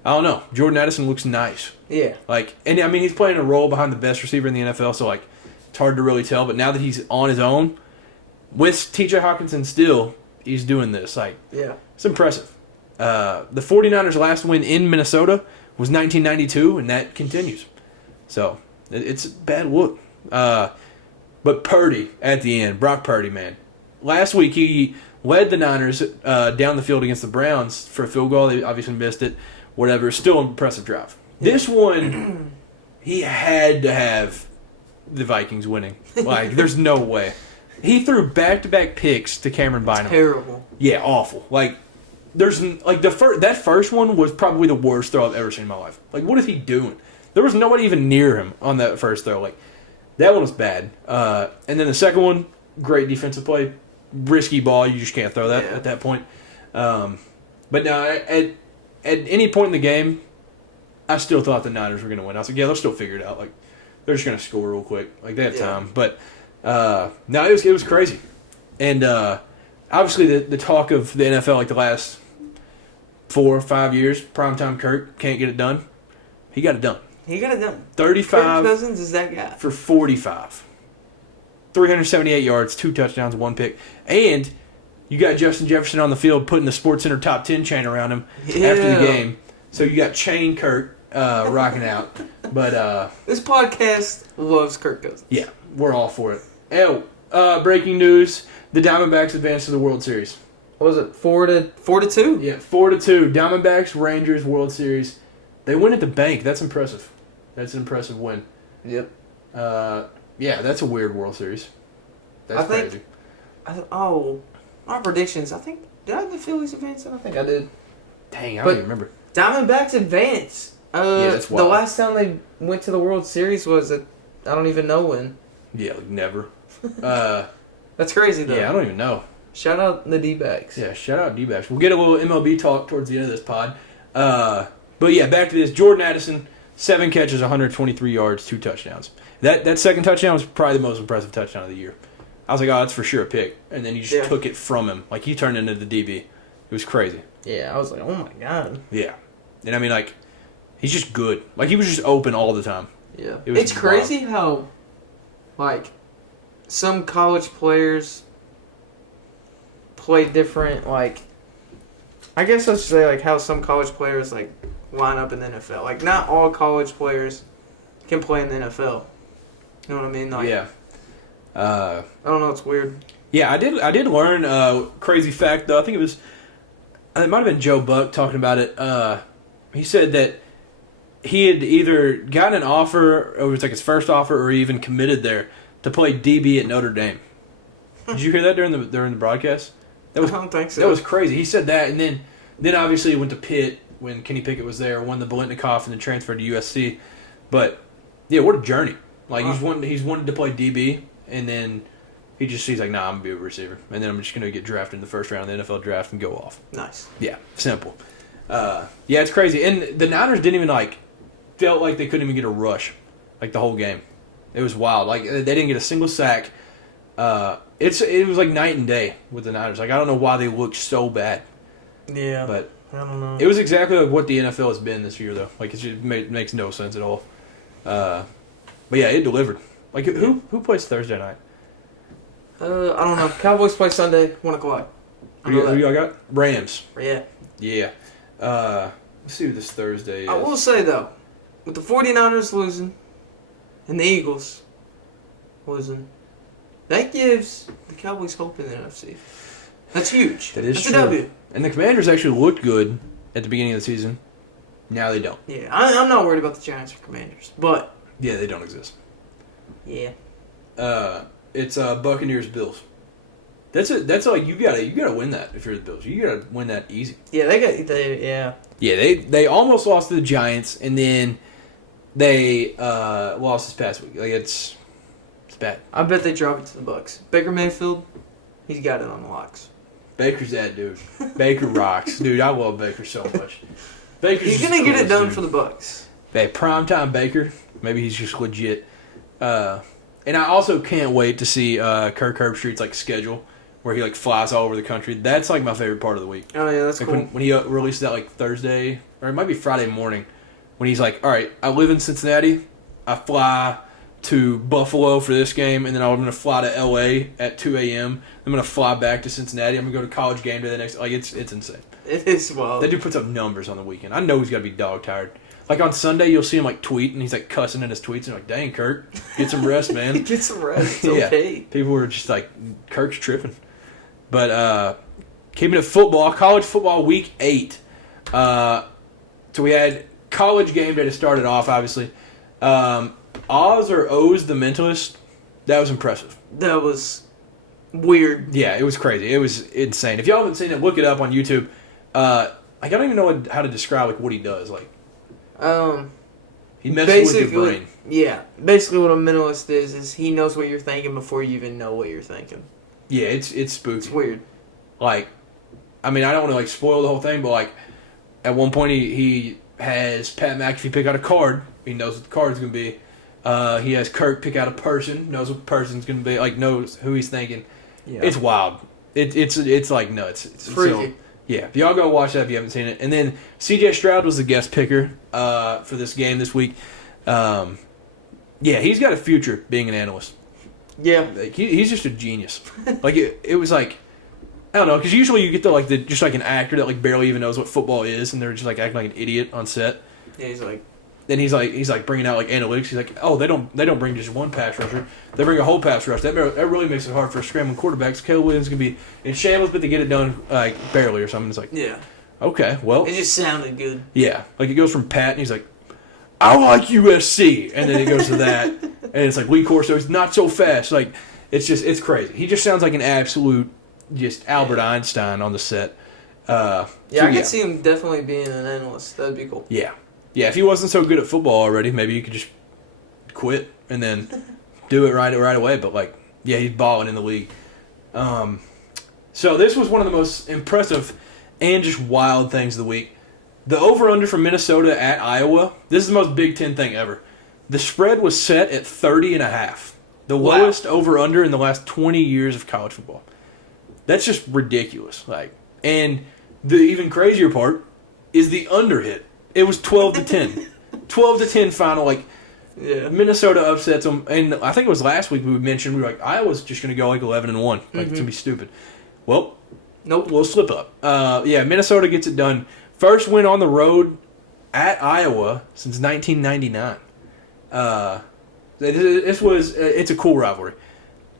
I don't know. Jordan Addison looks nice. Yeah. Like, and I mean, he's playing a role behind the best receiver in the NFL, so like, it's hard to really tell. But now that he's on his own, with T.J. Hawkinson still, he's doing this. Like, yeah, it's impressive. The 49ers' last win in Minnesota was 1992, and that continues. So, it's a bad look. But Purdy at the end, Brock Purdy, man. Last week, he led the Niners down the field against the Browns for a field goal. They obviously missed it. Whatever. Still an impressive drive. Yeah. This one, he had to have the Vikings winning. Like, there's no way. He threw back-to-back picks to Cameron Bynum. Terrible. Yeah, awful. Like, there's like that first one was probably the worst throw I've ever seen in my life. Like, what is he doing? There was nobody even near him on that first throw. Like, that one was bad. And then the second one, great defensive play, risky ball. You just can't throw that at that point. But no, at any point in the game, I still thought the Niners were going to win. I was like, yeah, they'll still figure it out. Like, they're just going to score real quick. Like, they have time. But no, it was crazy. And obviously the talk of the NFL like the last 4 or 5 years. Primetime Kirk can't get it done. He got it done. He got it done. 35 Kirk Cousins is that guy. for 45. 378 yards, 2 touchdowns, 1 pick. And you got Justin Jefferson on the field putting the SportsCenter top 10 chain around him after the game. So you got Chain Kirk rocking out. But this podcast loves Kirk Cousins. yeah, we're all for it. Breaking news. The Diamondbacks advanced to the World Series. What was it, 4-2? Yeah, 4-2. Diamondbacks, Rangers, World Series. They win at the bank. That's impressive. That's an impressive win. Yep. Yeah, that's a weird World Series. That's crazy. My predictions. I think, did I have the Phillies advancing? I think I did. Dang, I don't even remember. Diamondbacks advance. Yeah, that's wild. The last time they went to the World Series was I don't even know when. Yeah, like never. That's crazy, though. Yeah, I don't even know. Shout out the D-backs. Yeah, shout out D-backs. We'll get a little MLB talk towards the end of this pod. But yeah, back to this. Jordan Addison, 7 catches, 123 yards, 2 touchdowns. That second touchdown was probably the most impressive touchdown of the year. I was like, oh, that's for sure a pick. And then he just took it from him. Like, he turned into the DB. It was crazy. Yeah, I was like, oh my God. Yeah. And I mean, like, he's just good. Like, he was just open all the time. Yeah. It's crazy how, like, some college players play different, like, I guess I should say, like, how some college players, like, line up in the NFL. Like, not all college players can play in the NFL. You know what I mean? Like, yeah. I don't know. It's weird. Yeah, I did learn crazy fact, though. I think it might have been Joe Buck talking about it. He said that he had either gotten an offer, or it was like his first offer, or even committed there to play DB at Notre Dame. Did you hear that during the broadcast? I don't think so. That was crazy. He said that, and then obviously he went to Pitt when Kenny Pickett was there, won the Biletnikoff, and then transferred to USC. But yeah, what a journey! Like he's wanted to play DB, and then he's like, nah, I'm gonna be a receiver, and then I'm just gonna get drafted in the first round of the NFL draft and go off. Nice. Yeah, simple. Yeah, it's crazy. And the Niners didn't even felt like they couldn't even get a rush, like the whole game. It was wild. Like they didn't get a single sack. It was like night and day with the Niners. Like I don't know why they looked so bad. Yeah, but I don't know. It was exactly like what the NFL has been this year, though. Like it just makes no sense at all. But yeah, it delivered. Like who plays Thursday night? I don't know. Cowboys play Sunday, 1:00. Who y'all got? Rams. Yeah. Yeah. Let's see who this Thursday is. I will say though, with the 49ers losing and the Eagles losing, that gives the Cowboys hope in the NFC. That's huge. That's true. A W. And the Commanders actually looked good at the beginning of the season. Now they don't. Yeah, I'm not worried about the Giants or Commanders, but yeah, they don't exist. Yeah. It's Buccaneers Bills. That's like you gotta win that if you're the Bills. You gotta win that easy. Yeah, yeah. Yeah, they almost lost to the Giants, and then they lost this past week. Like it's bad. I bet they drop it to the Bucks. Baker Mayfield, he's got it on the locks. Baker's that dude. Baker rocks, dude. I love Baker so much. He's gonna get it done for the Bucks. Hey, primetime Baker. Maybe he's just legit. And I also can't wait to see Kirk Herbstreit's schedule where he flies all over the country. That's my favorite part of the week. Oh yeah, that's cool. When he releases that Thursday, or it might be Friday morning, when he's like, all right, I live in Cincinnati, I fly to Buffalo for this game, and then I'm going to fly to L.A. at 2 a.m. I'm going to fly back to Cincinnati. I'm going to go to college game day the next. It's insane. It is wild. That dude puts up numbers on the weekend. I know he's got to be dog tired. On Sunday, you'll see him tweet, and he's cussing in his tweets, and you're like, dang, Kirk, get some rest, man. Get some rest. It's okay. Yeah. People were just Kirk's tripping. But keeping it football, college football week 8. So we had college game day to start it off, obviously. Oz or Oz the Mentalist, that was impressive. That was weird. Yeah, it was crazy. It was insane. If y'all haven't seen it, look it up on YouTube. I don't even know how to describe what he does. He messes with your brain. Yeah, basically what a mentalist is he knows what you're thinking before you even know what you're thinking. Yeah, it's spooky. It's weird. I don't want to spoil the whole thing, but at one point he has Pat McAfee pick out a card. He knows what the card's gonna be. He has Kirk pick out a person. Knows what the person's gonna be. Knows who he's thinking. Yeah. It's wild. It's nuts. It's freaky. Yeah, y'all go watch that if you haven't seen it. And then C.J. Stroud was the guest picker for this game this week. Yeah, he's got a future being an analyst. Yeah. Like, he's just a genius. Like it was like, I don't know, because usually you get just like an actor that like barely even knows what football is, and they're just like acting like an idiot on set. Yeah, he's like. Then he's like bringing out like analytics. He's like, oh, they don't bring just one pass rusher. They bring a whole pass rush. That really makes it hard for scrambling quarterbacks. Caleb Williams can be in shambles, but they get it done like barely or something. It's like, yeah, okay, well, it just sounded good. Yeah, like it goes from Pat, and he's like, I like USC, and then it goes to that, and it's like Lee Corso's not so fast. Like it's crazy. He just sounds like an absolute just Albert Einstein on the set. I could see him definitely being an analyst. That'd be cool. Yeah. Yeah, if he wasn't so good at football already, maybe he could just quit and then do it right away. But, like, yeah, he's balling in the league. So this was one of the most impressive and just wild things of the week. The over-under from Minnesota at Iowa, this is the most Big Ten thing ever. The spread was set at 30.5. The lowest over-under in the last 20 years of college football. That's just ridiculous. And the even crazier part is the under hit. It was 12-10. 12-10 final. Minnesota upsets them. And I think it was last week we mentioned, we were like, Iowa's just going to go 11-1. Like, it's going to be stupid. Well, nope. We'll slip up. Minnesota gets it done. First win on the road at Iowa since 1999. It's a cool rivalry.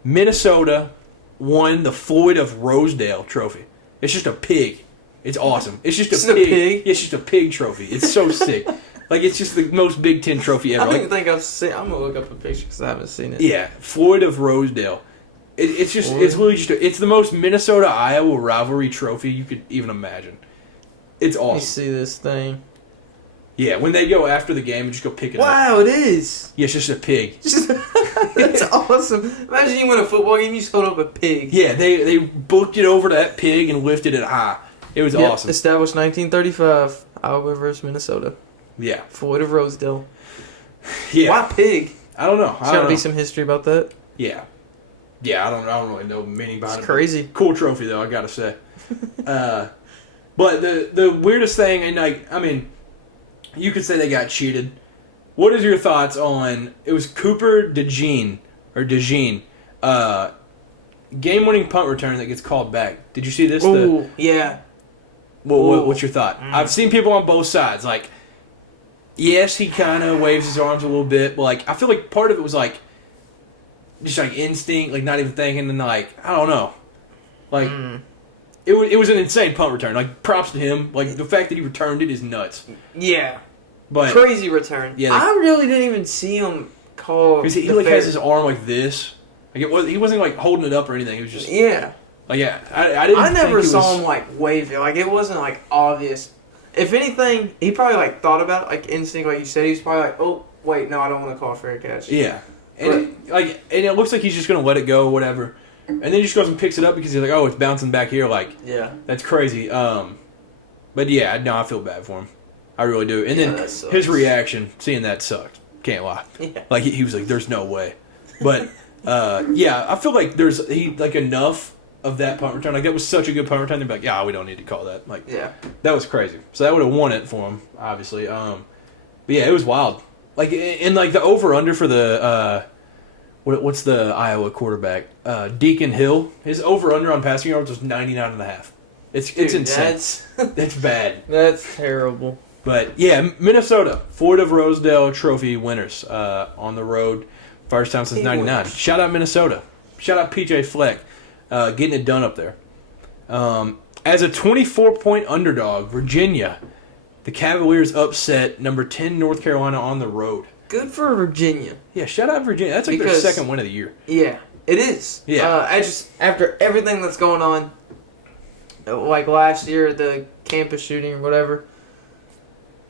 Minnesota won the Floyd of Rosedale trophy. It's just a pig. It's awesome. It's just a pig. It's just a pig trophy. It's so sick. Like, it's just the most Big Ten trophy ever. I don't even think I've seen. I'm gonna look up a picture because I haven't seen it. Yeah, Floyd of Rosedale. It's literally just it's the most Minnesota Iowa rivalry trophy you could even imagine. It's awesome. Let me see this thing. Yeah, when they go after the game and just go pick it up. Wow, it is. Yeah, it's just a pig. It's awesome. Imagine you win a football game, you just hold up a pig. Yeah, they booked it over to that pig and lifted it high. It was awesome. Established 1935, Iowa versus Minnesota. Yeah. Floyd of Rosedale. Yeah. Why pig? I don't know. There's got to be some history about that. Yeah. Yeah, I don't really know the meaning behind it. It's crazy. Cool trophy, though, I got to say. But the weirdest thing, and I mean, you could say they got cheated. What is your thoughts on, it was Cooper DeJean, game-winning punt return that gets called back. Did you see this? Ooh, yeah. Well, what's your thought? I've seen people on both sides. Like, yes, he kind of waves his arms a little bit, but like I feel like part of it was like just like instinct, like not even thinking, and like I don't know, like it was an insane punt return. Like props to him. Like the fact that he returned it is nuts. Yeah, but crazy return. Yeah, I really didn't even see him call because he like has his arm like this. Like he wasn't like holding it up or anything. It was just Like I never saw him like wave it. Like it wasn't like obvious. If anything, he probably like thought about it, like instinct, like you said. He was probably like, "Oh, wait, no, I don't want to call a fair catch." Yeah, and it looks like he's just gonna let it go, or whatever. And then he just goes and picks it up because he's like, "Oh, it's bouncing back here." Like, yeah, that's crazy. But yeah, no, I feel bad for him. I really do. And then his reaction, seeing that sucked. Can't lie. Yeah. Like he was like, "There's no way." But yeah, I feel like there's enough of that punt return. Like that was such a good punt return. They'd be like, "Yeah, we don't need to call that." Like, yeah, that was crazy. So that would have won it for him, obviously. But yeah, it was wild. Like, and like the over under for the what's the Iowa quarterback Deacon Hill? His over under on passing yards was 99.5. It's insane. That's bad. That's terrible. But yeah, Minnesota, Floyd of Rosedale Trophy winners on the road, first time since '99. Shout out Minnesota. Shout out PJ Fleck. Getting it done up there. As a 24-point underdog, Virginia, the Cavaliers upset number 10 North Carolina on the road. Good for Virginia. Yeah, shout out Virginia. That's like their second win of the year. Yeah, it is. Yeah. I just after everything that's going on, like last year, the campus shooting or whatever,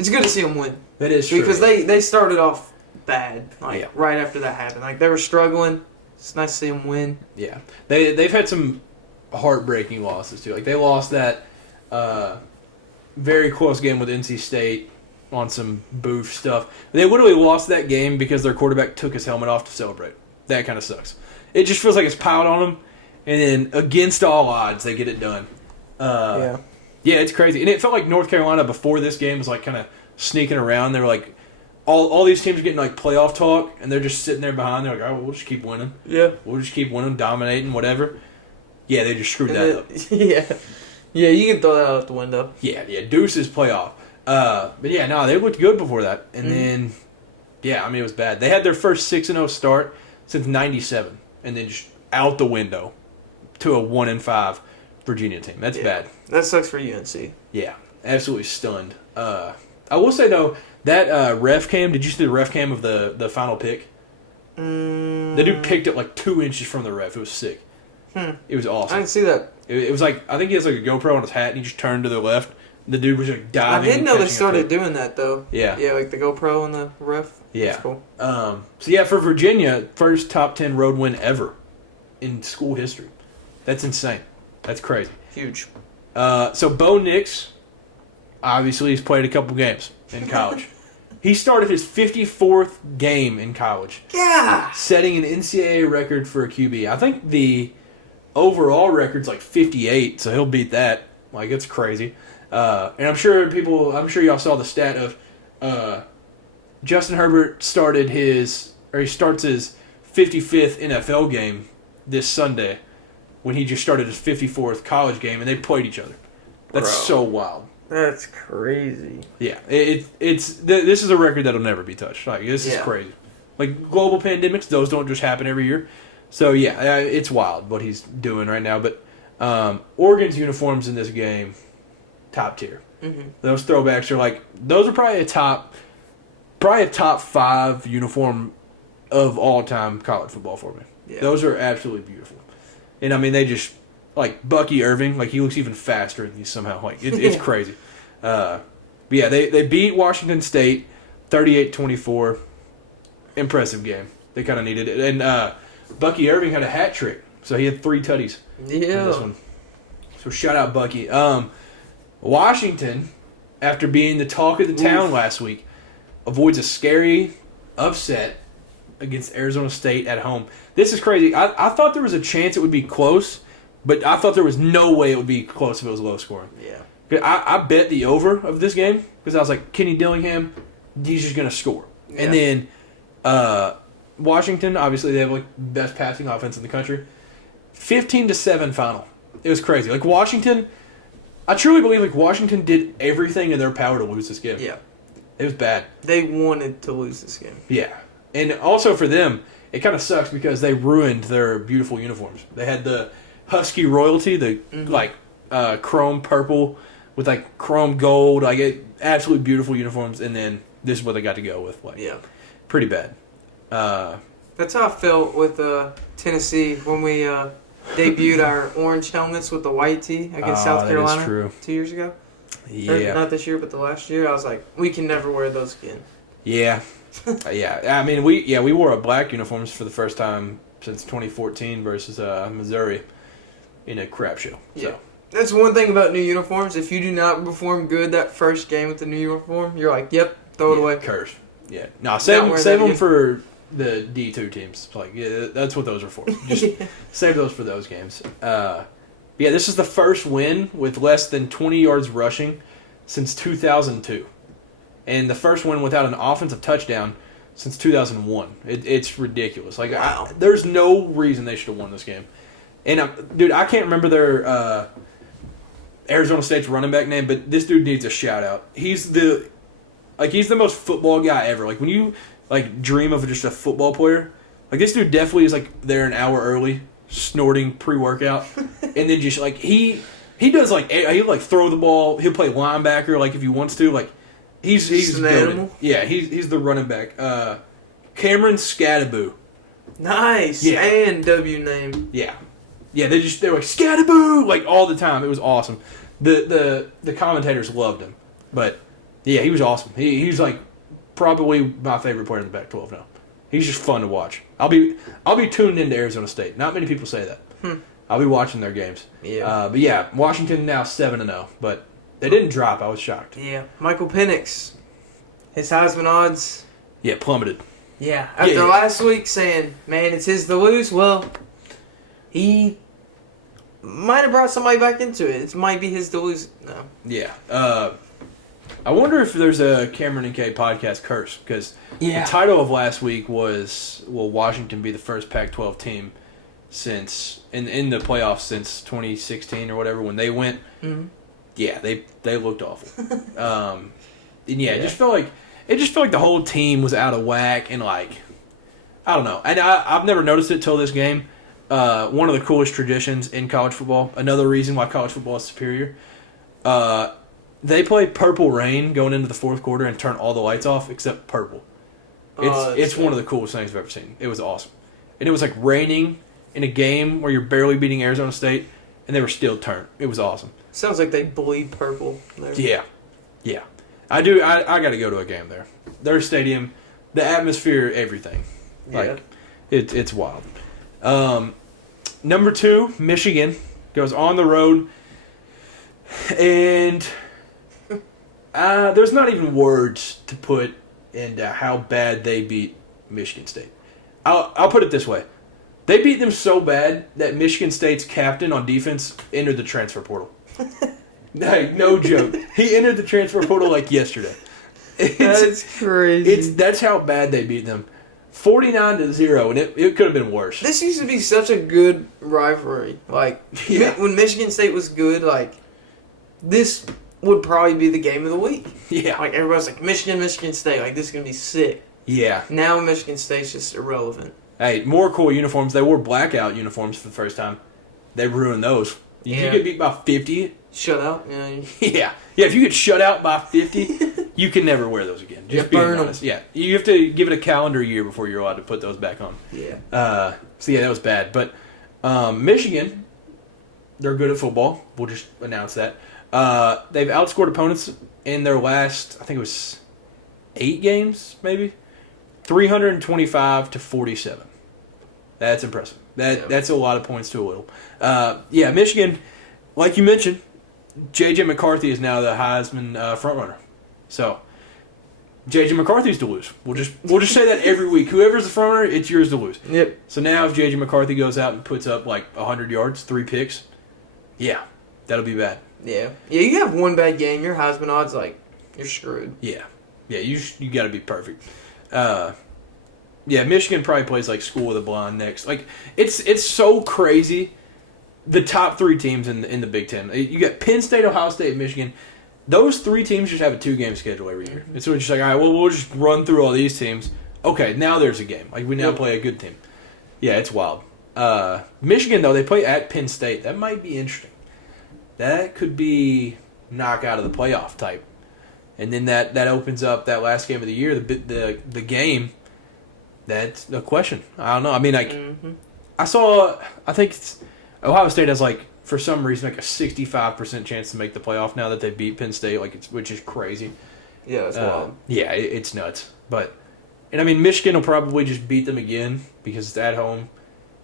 it's good to see them win. That is true. Because they started off bad, right after that happened. Like they were struggling. It's nice to see them win. Yeah. They've had some heartbreaking losses, too. Like, they lost that very close game with NC State on some boof stuff. They literally lost that game because their quarterback took his helmet off to celebrate. That kind of sucks. It just feels like it's piled on them, and then against all odds, they get it done. Yeah, Yeah, it's crazy. And it felt like North Carolina before this game was like kind of sneaking around. They were like, all these teams are getting like playoff talk, and they're just sitting there behind. They're like, oh, we'll just keep winning. Yeah. We'll just keep winning, dominating, whatever. Yeah, they just screwed that up. Yeah. Yeah, you can throw that out the window. Yeah, Deuces playoff. But yeah, no, they looked good before that. And then, yeah, I mean, it was bad. They had their first 6-0 start since '97, and then just out the window to a 1-5 Virginia team. That's bad. That sucks for UNC. Yeah, absolutely stunned. I will say, though, that ref cam, did you see the ref cam of the final pick? The dude picked it like 2 inches from the ref. It was sick. It was awesome. I didn't see that. It was like, I think he has like a GoPro on his hat, and he just turned to the left. The dude was like diving. I did know they started doing that, though. Yeah. Yeah, like the GoPro and the ref. Yeah. That's cool. So, yeah, for Virginia, first top 10 road win ever in school history. That's insane. That's crazy. Huge. So, Bo Nix, obviously, he's played a couple games in college. He started his 54th game in college. Yeah. Setting an NCAA record for a QB. I think the overall record's like 58, so he'll beat that. Like, it's crazy. And I'm sure y'all saw the stat of Justin Herbert starts his 55th NFL game this Sunday when he just started his 54th college game, and they played each other. That's so wild. That's crazy. Yeah, this is a record that'll never be touched. Like, this is crazy. Like, global pandemics, those don't just happen every year. So, yeah, it's wild what he's doing right now. But Oregon's uniforms in this game, top tier. Mm-hmm. Those throwbacks are like, those are probably a top 5 uniform of all time college football for me. Yeah. Those are absolutely beautiful. And I mean, they just, like Bucky Irving, like he looks even faster than these somehow. Like it's crazy. But yeah, they beat Washington State 38-24. Impressive game. They kind of needed it. And Bucky Irving had a hat trick, so he had 3 tutties. Yeah. In this one. So shout out Bucky. Washington, after being the talk of the town last week, avoids a scary upset against Arizona State at home. This is crazy. I thought there was a chance it would be close, but I thought there was no way it would be close if it was low scoring. Yeah. I bet the over of this game because I was like, Kenny Dillingham, he's just going to score. Yeah. And then Washington, obviously they have like best passing offense in the country. 15-7 final. It was crazy. Like Washington, I truly believe like Washington did everything in their power to lose this game. Yeah. It was bad. They wanted to lose this game. Yeah. And also for them, it kind of sucks because they ruined their beautiful uniforms. They had the Husky royalty, the chrome purple with like chrome gold, like absolutely beautiful uniforms, and then this is what they got to go with. Like, pretty bad. That's how I felt with Tennessee when we debuted our orange helmets with the white tee against South Carolina 2 years ago. Yeah. Or not this year, but the last year. I was like, we can never wear those again. Yeah. Yeah. I mean, we wore a black uniforms for the first time since 2014 versus Missouri in a crap show. So. Yeah. That's one thing about new uniforms. If you do not perform good that first game with the new uniform, you're like, yep, throw it away. Curse. Yeah. No, save them for the D2 teams. Like, yeah, that's what those are for. Just save those for those games. Yeah, this is the first win with less than 20 yards rushing since 2002. And the first win without an offensive touchdown since 2001. It's ridiculous. Like, wow. There's no reason they should have won this game. And, dude, I can't remember their Arizona State's running back name, but this dude needs a shout-out. He's the most football guy ever. Like, when you, like, dream of just a football player, like, this dude definitely is, like, there an hour early, snorting pre-workout, and then just like he does like he'll like throw the ball, he'll play linebacker like if he wants to, like he's an animal. Yeah, he's the running back. Cameron Scadaboo. Nice. Yeah. And W name. Yeah. They're like Scadaboo like all the time. It was awesome. The commentators loved him, but yeah, he was awesome. He's like probably my favorite player in the Pac-12 now. He's just fun to watch. I'll be tuned into Arizona State. Not many people say that. I'll be watching their games. Yeah. But yeah, Washington now 7-0, but they didn't drop. I was shocked. Yeah. Michael Penix, his Heisman odds. Yeah, plummeted. Yeah. After last week saying, man, it's his to lose. Well, he might have brought somebody back into it. It might be his to lose. No. Yeah. I wonder if there's a Cameron and Kay podcast curse, because the title of last week was, will Washington be the first Pac-12 team since in the playoffs since 2016 or whatever, when they went. Mm-hmm. Yeah, they looked awful. And it just felt like the whole team was out of whack, and like, I don't know. And I've never noticed it till this game. One of the coolest traditions in college football. Another reason why college football is superior. They play Purple Rain going into the fourth quarter and turn all the lights off except purple. It's one of the coolest things I've ever seen. It was awesome. And it was like raining in a game where you're barely beating Arizona State, and they were still turned. It was awesome. Sounds like they bleed purple there. Yeah. I do. I got to go to a game there. Their stadium, the atmosphere, everything. Like, it's wild. Number 2, Michigan goes on the road, and there's not even words to put into how bad they beat Michigan State. I'll put it this way. They beat them so bad that Michigan State's captain on defense entered the transfer portal. No joke. He entered the transfer portal like yesterday. That's crazy. That's how bad they beat them. 49-0, and it could have been worse. This used to be such a good rivalry. Like, when Michigan State was good, like, this would probably be the game of the week. Yeah. Like, everybody's like, Michigan State. Like, this is going to be sick. Yeah. Now Michigan State's just irrelevant. Hey, more cool uniforms. They wore blackout uniforms for the first time. They ruined those. You get beat by 50. Shut out. Yeah. If you get shut out by 50, you can never wear those again. Just being honest. Yeah. You have to give it a calendar year before you're allowed to put those back on. Yeah. So, that was bad. But Michigan, they're good at football. We'll just announce that. They've outscored opponents in their last, I think it was 8 games, maybe, 325-47. That's impressive. That's a lot of points to a little. Michigan, like you mentioned, J.J. McCarthy is now the Heisman frontrunner. So, J.J. McCarthy's to lose. We'll just say that every week. Whoever's the frontrunner, it's yours to lose. Yep. So now if J.J. McCarthy goes out and puts up like 100 yards, 3 picks, that'll be bad. Yeah. Yeah, you have one bad game, your Heisman odds, like, you're screwed. Yeah. Yeah, you got to be perfect. Michigan probably plays like School with a Blind next. Like, it's so crazy. The top 3 teams in the Big Ten. You got Penn State, Ohio State, Michigan. Those 3 teams just have a 2-game schedule every year. It's just like, all right, well, we'll just run through all these teams. Okay, now there's a game. Like, we now play a good team. Yeah, it's wild. Michigan, though, they play at Penn State. That might be interesting. That could be knock out of the playoff type. And then that opens up that last game of the year, the game. That's a question. I don't know. I mean, like, I think Ohio State has, like, for some reason, like a 65% chance to make the playoff now that they beat Penn State, which is crazy. Yeah, that's wild. Yeah, it's nuts. And I mean, Michigan will probably just beat them again because it's at home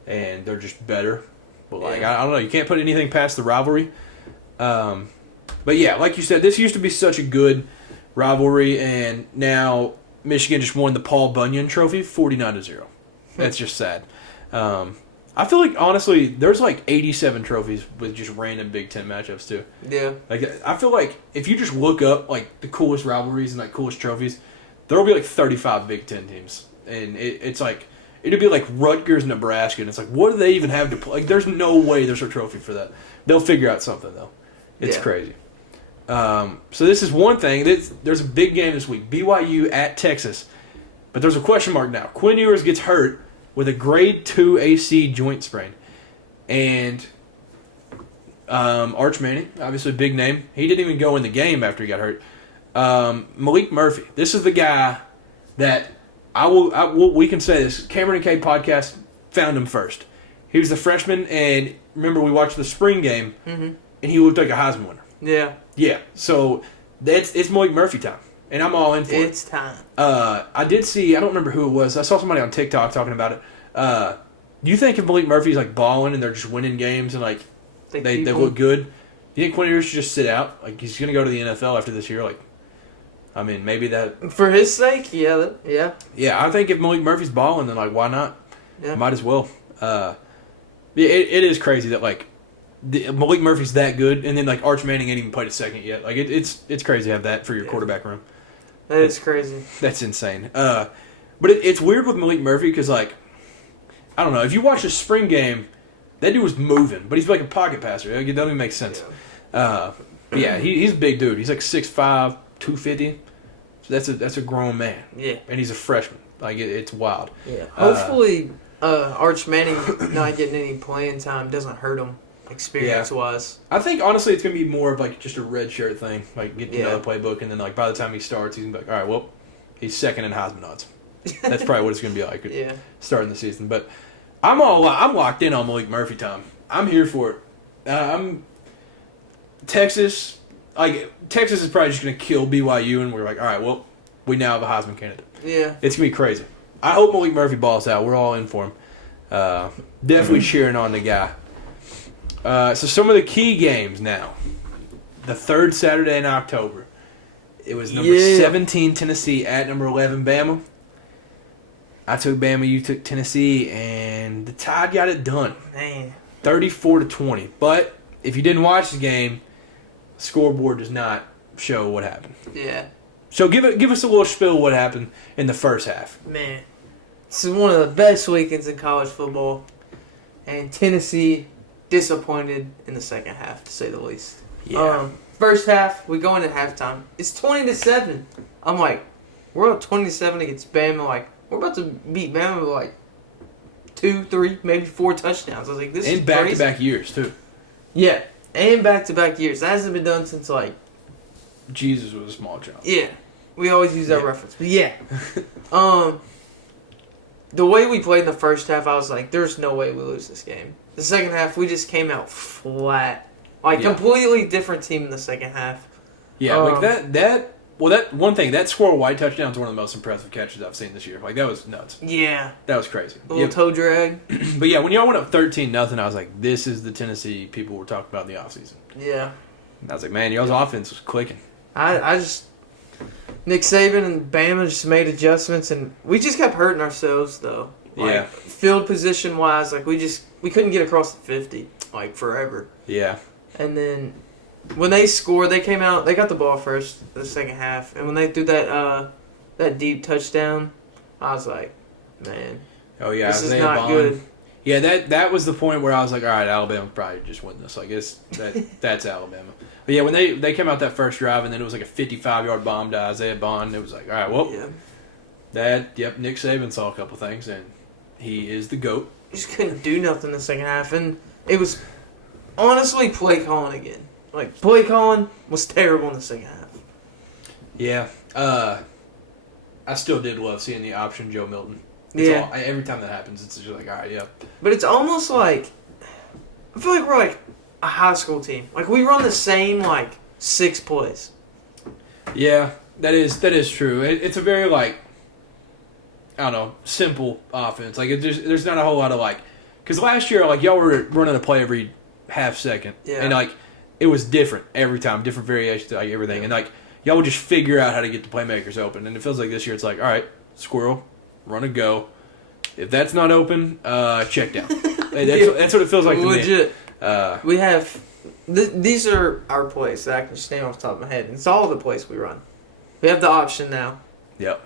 and they're just better. But, like, I don't know. You can't put anything past the rivalry. But, yeah, like you said, this used to be such a good rivalry, and now Michigan just won the Paul Bunyan Trophy, 49-0. That's just sad. I feel like, honestly, there's like 87 trophies with just random Big Ten matchups, too. Yeah. Like, I feel like if you just look up, like, the coolest rivalries and, like, coolest trophies, there will be, like, 35 Big Ten teams. And it's like, it'd be like Rutgers, Nebraska, and it's like, what do they even have to play? Like, there's no way there's a trophy for that. They'll figure out something, though. It's crazy. So this is one thing. There's a big game this week. BYU at Texas. But there's a question mark now. Quinn Ewers gets hurt with a grade 2 AC joint sprain. And Arch Manning, obviously a big name. He didn't even go in the game after he got hurt. Malik Murphy. This is the guy that we can say this. Cameron and Kay podcast found him first. He was the freshman, and remember we watched the spring game, and he looked like a Heisman winner. Yeah. Yeah, so it's Malik Murphy time, and I'm all in for it. It's time. I did see, I don't remember who it was. I saw somebody on TikTok talking about it. Do you think if Malik Murphy's like balling and they're just winning games and like they look good, do you think Quinn Ewers should just sit out? Like, he's going to go to the NFL after this year? Like, I mean, maybe that... For his sake, yeah. Yeah, I think if Malik Murphy's balling, then, like, why not? Yeah. Might as well. It is crazy that, like, Malik Murphy's that good, and then like Arch Manning ain't even played a second yet. Like it's crazy to have that for your quarterback room. That is crazy. That's insane. But it's weird with Malik Murphy because like I don't know if you watch a spring game, that dude was moving, but he's like a pocket passer. Like, it doesn't even make sense. But yeah, he's a big dude. He's like 6'5", 250. So that's a grown man. Yeah, and he's a freshman. Like it's wild. Yeah, hopefully Arch Manning not getting any playing time doesn't hurt him. Experience-wise, I think honestly it's gonna be more of like just a red shirt thing, like get to know the playbook, and then like by the time he starts, he's gonna be like, all right, well, he's second in Heisman odds. That's probably what it's gonna be like starting the season. But I'm locked in on Malik Murphy, Tom. I'm here for it. I'm Texas. Like Texas is probably just gonna kill BYU, and we're like, all right, well, we now have a Heisman candidate. Yeah, it's gonna be crazy. I hope Malik Murphy balls out. We're all in for him. Definitely cheering on the guy. So some of the key games now. The third Saturday in October. It was number 17 Tennessee at number 11 Bama. I took Bama, you took Tennessee, and the Tide got it done. Man. 34-20. But if you didn't watch the game, the scoreboard does not show what happened. Yeah. So give us a little spill of what happened in the first half. Man. This is one of the best weekends in college football. And Tennessee disappointed in the second half, to say the least. Yeah. First half, we go into halftime. It's 20-7. I'm like, we're up 20-7 against Bama. Like, we're about to beat Bama with like 2, 3, maybe 4 touchdowns. I was like, this is crazy. And back-to-back years, too. Yeah, and back-to-back years. That hasn't been done since like... Jesus was a small child. Yeah. We always use that reference. But yeah. The way we played in the first half, I was like, there's no way we lose this game. The second half, we just came out flat. Like, completely different team in the second half. Yeah, like that one thing, that Squirrel White touchdown is one of the most impressive catches I've seen this year. Like, that was nuts. Yeah. That was crazy. A little toe drag. But yeah, when y'all went up 13-0, I was like, this is the Tennessee people were talking about in the offseason. Yeah. And I was like, man, y'all's offense was clicking. I just... Nick Saban and Bama just made adjustments, and we just kept hurting ourselves, though. Like, field position-wise, like, we couldn't get across the 50, like, forever. Yeah. And then when they scored, they came out, they got the ball first the second half, and when they threw that deep touchdown, I was like, man, this is not good. Yeah, that was the point where I was like, all right, Alabama probably just win this. I guess that's Alabama. But yeah, when they came out that first drive, and then it was like a 55-yard bomb to Isaiah Bond, it was like, all right, well, Nick Saban saw a couple things, and he is the GOAT. He just couldn't do nothing in the second half, and it was honestly play calling again. Like, play calling was terrible in the second half. Yeah. I still did love seeing the option Joe Milton. Every time that happens, it's just like, all right, yeah. But it's almost like, I feel like we're like a high school team. Like, we run the same, like, 6 plays. Yeah, that is true. It's a very, like, I don't know, simple offense. Like, there's not a whole lot of, like, because last year, like, y'all were running a play every half second. Yeah. And, like, it was different every time, different variations, like, everything. And, like, y'all would just figure out how to get the playmakers open. And it feels like this year it's like, all right, squirrel, run and go. If that's not open, check down. That's what it feels like to Legit. me. We have... these are our plays that I can just name off the top of my head. It's all the plays we run. We have the option now. Yep.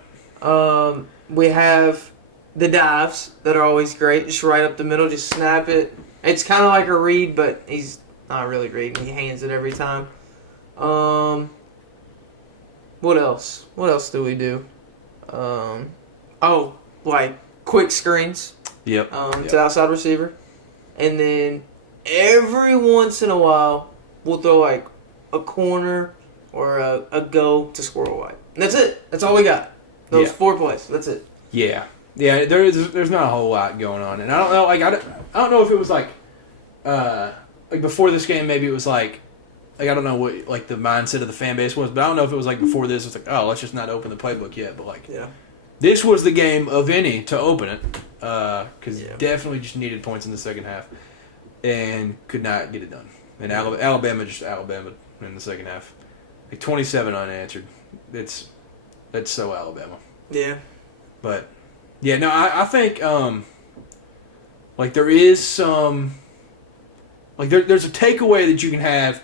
We have the dives that are always great. Just right up the middle, just snap it. It's kind of like a read, but he's not really reading. He hands it every time. What else? What else do we do? Like quick screens. Yep. To the outside receiver. And then every once in a while, we'll throw like a corner or a go to Squirrel White. And that's it. That's all we got. Those 4 plays. That's it. Yeah. Yeah, there's not a whole lot going on. And I don't know, like, I don't know if it was like before this game, maybe it was like I don't know what like the mindset of the fan base was, but I don't know if it was like before this, it's like, oh, let's just not open the playbook yet. But like, this was the game of any to open it, because definitely just needed points in the second half and could not get it done. And Alabama in the second half, like 27 unanswered. That's so Alabama. Yeah. But yeah, no, I think like there is some Like there's a takeaway that you can have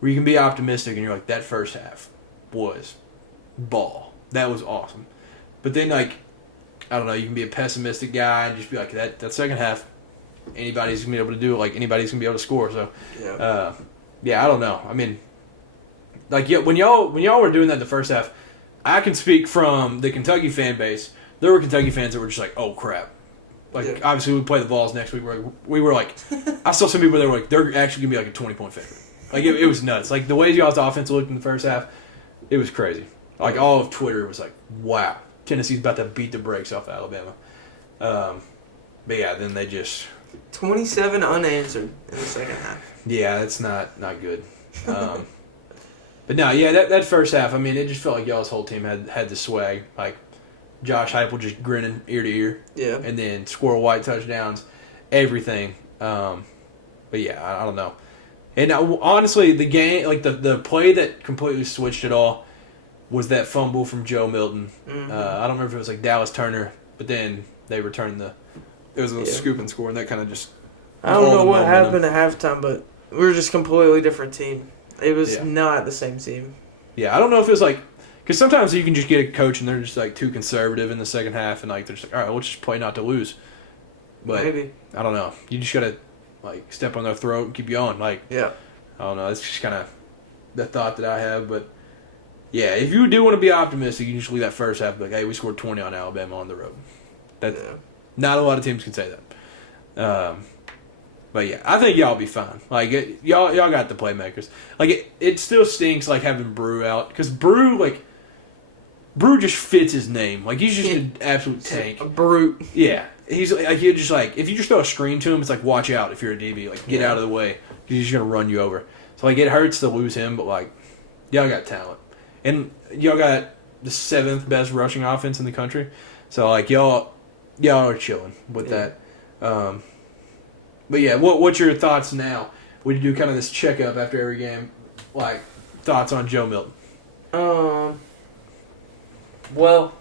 where you can be optimistic and you're like, that first half was ball. That was awesome. But then like, I don't know, you can be a pessimistic guy and just be like, that second half, anybody's gonna be able to do it. Like anybody's gonna be able to score. So I don't know. I mean, like when y'all were doing that the first half, I can speak from the Kentucky fan base. There were Kentucky fans that were just like, oh crap. Like obviously we play the Vols next week. We were like, I saw some people that were like, they're actually gonna be like a 20-point favorite. Like it was nuts. Like the way y'all's offense looked in the first half, it was crazy. Like all of Twitter was like, wow, Tennessee's about to beat the brakes off Alabama. But yeah, then they just 27 unanswered in the second half. Yeah, that's not good. But no, yeah, that first half, I mean, it just felt like y'all's whole team had the swag. Like Josh Heupel just grinning ear to ear. Yeah. And then Squirrel White touchdowns, everything. But yeah, I don't know. And honestly, the game, like the play that completely switched it all was that fumble from Joe Milton. Mm-hmm. I don't remember if it was like Dallas Turner, but then they returned it was a scoop and score, and that kind of just. I don't know what happened at halftime, but we were just a completely different team. It was not the same team. Yeah, I don't know if it was like, because sometimes you can just get a coach and they're just like too conservative in the second half, and like they're just like, all right, we'll just play not to lose. But maybe I don't know. You just gotta like step on their throat and keep going. Like I don't know. It's just kind of the thought that I have, but yeah, if you do want to be optimistic, you just leave that first half like, hey, we scored 20 on Alabama on the road. Not a lot of teams can say that. But yeah, I think y'all will be fine. Like y'all got the playmakers. Like it still stinks like having Brew out because Brew just fits his name. Like he's just an absolute tank. A brute. Yeah, he's like he just like if you just throw a screen to him, it's like watch out if you're a DB. Like get out of the way because he's just gonna run you over. So like it hurts to lose him, but like y'all got talent and y'all got the 7th best rushing offense in the country. So like y'all are chilling with that. But yeah, what's your thoughts now? Would you do kind of this checkup after every game? Like, thoughts on Joe Milton? Well,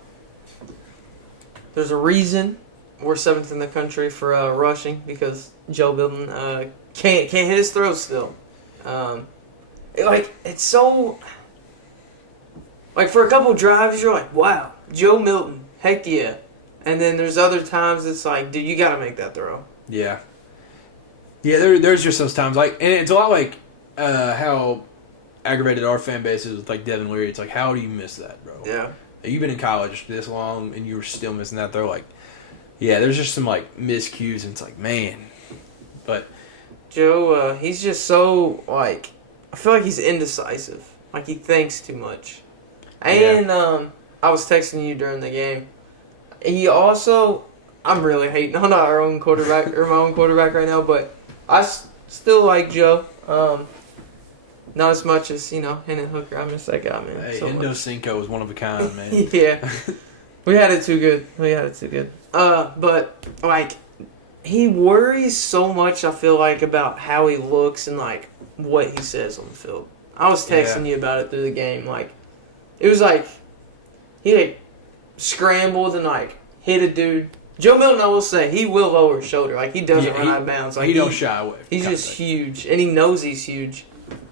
there's a reason we're 7th in the country for rushing because Joe Milton can't hit his throw still. It's so like for a couple drives you're like, wow, Joe Milton, heck yeah. And then there's other times it's like, dude, you got to make that throw. Yeah. Yeah, there's just those times. Like, and it's a lot like how aggravated our fan base is with, like, Devin Leary. It's like, how do you miss that, bro? Yeah. You've been in college this long, and you were still missing that throw. Like, yeah, there's just some, like, miscues, and it's like, man. But Joe, he's just so, like, I feel like he's indecisive. Like, he thinks too much. And I was texting you during the game. He also, I'm really hating on our own quarterback or my own quarterback right now, but I still like Joe. Not as much as, Hendon Hooker. I miss that guy, man. Hey, so Hendo much. Cinco is one of a kind, man. Yeah. We had it too good. But, like, he worries so much, I feel like, about how he looks and, like, what he says on the field. I was texting you about it through the game. Like, it was like, he, like, scrambled and, like, hit a dude. Joe Milton, I will say, he will lower his shoulder. Like, he doesn't run out of bounds. Like, he don't shy away. He's just huge, and he knows he's huge.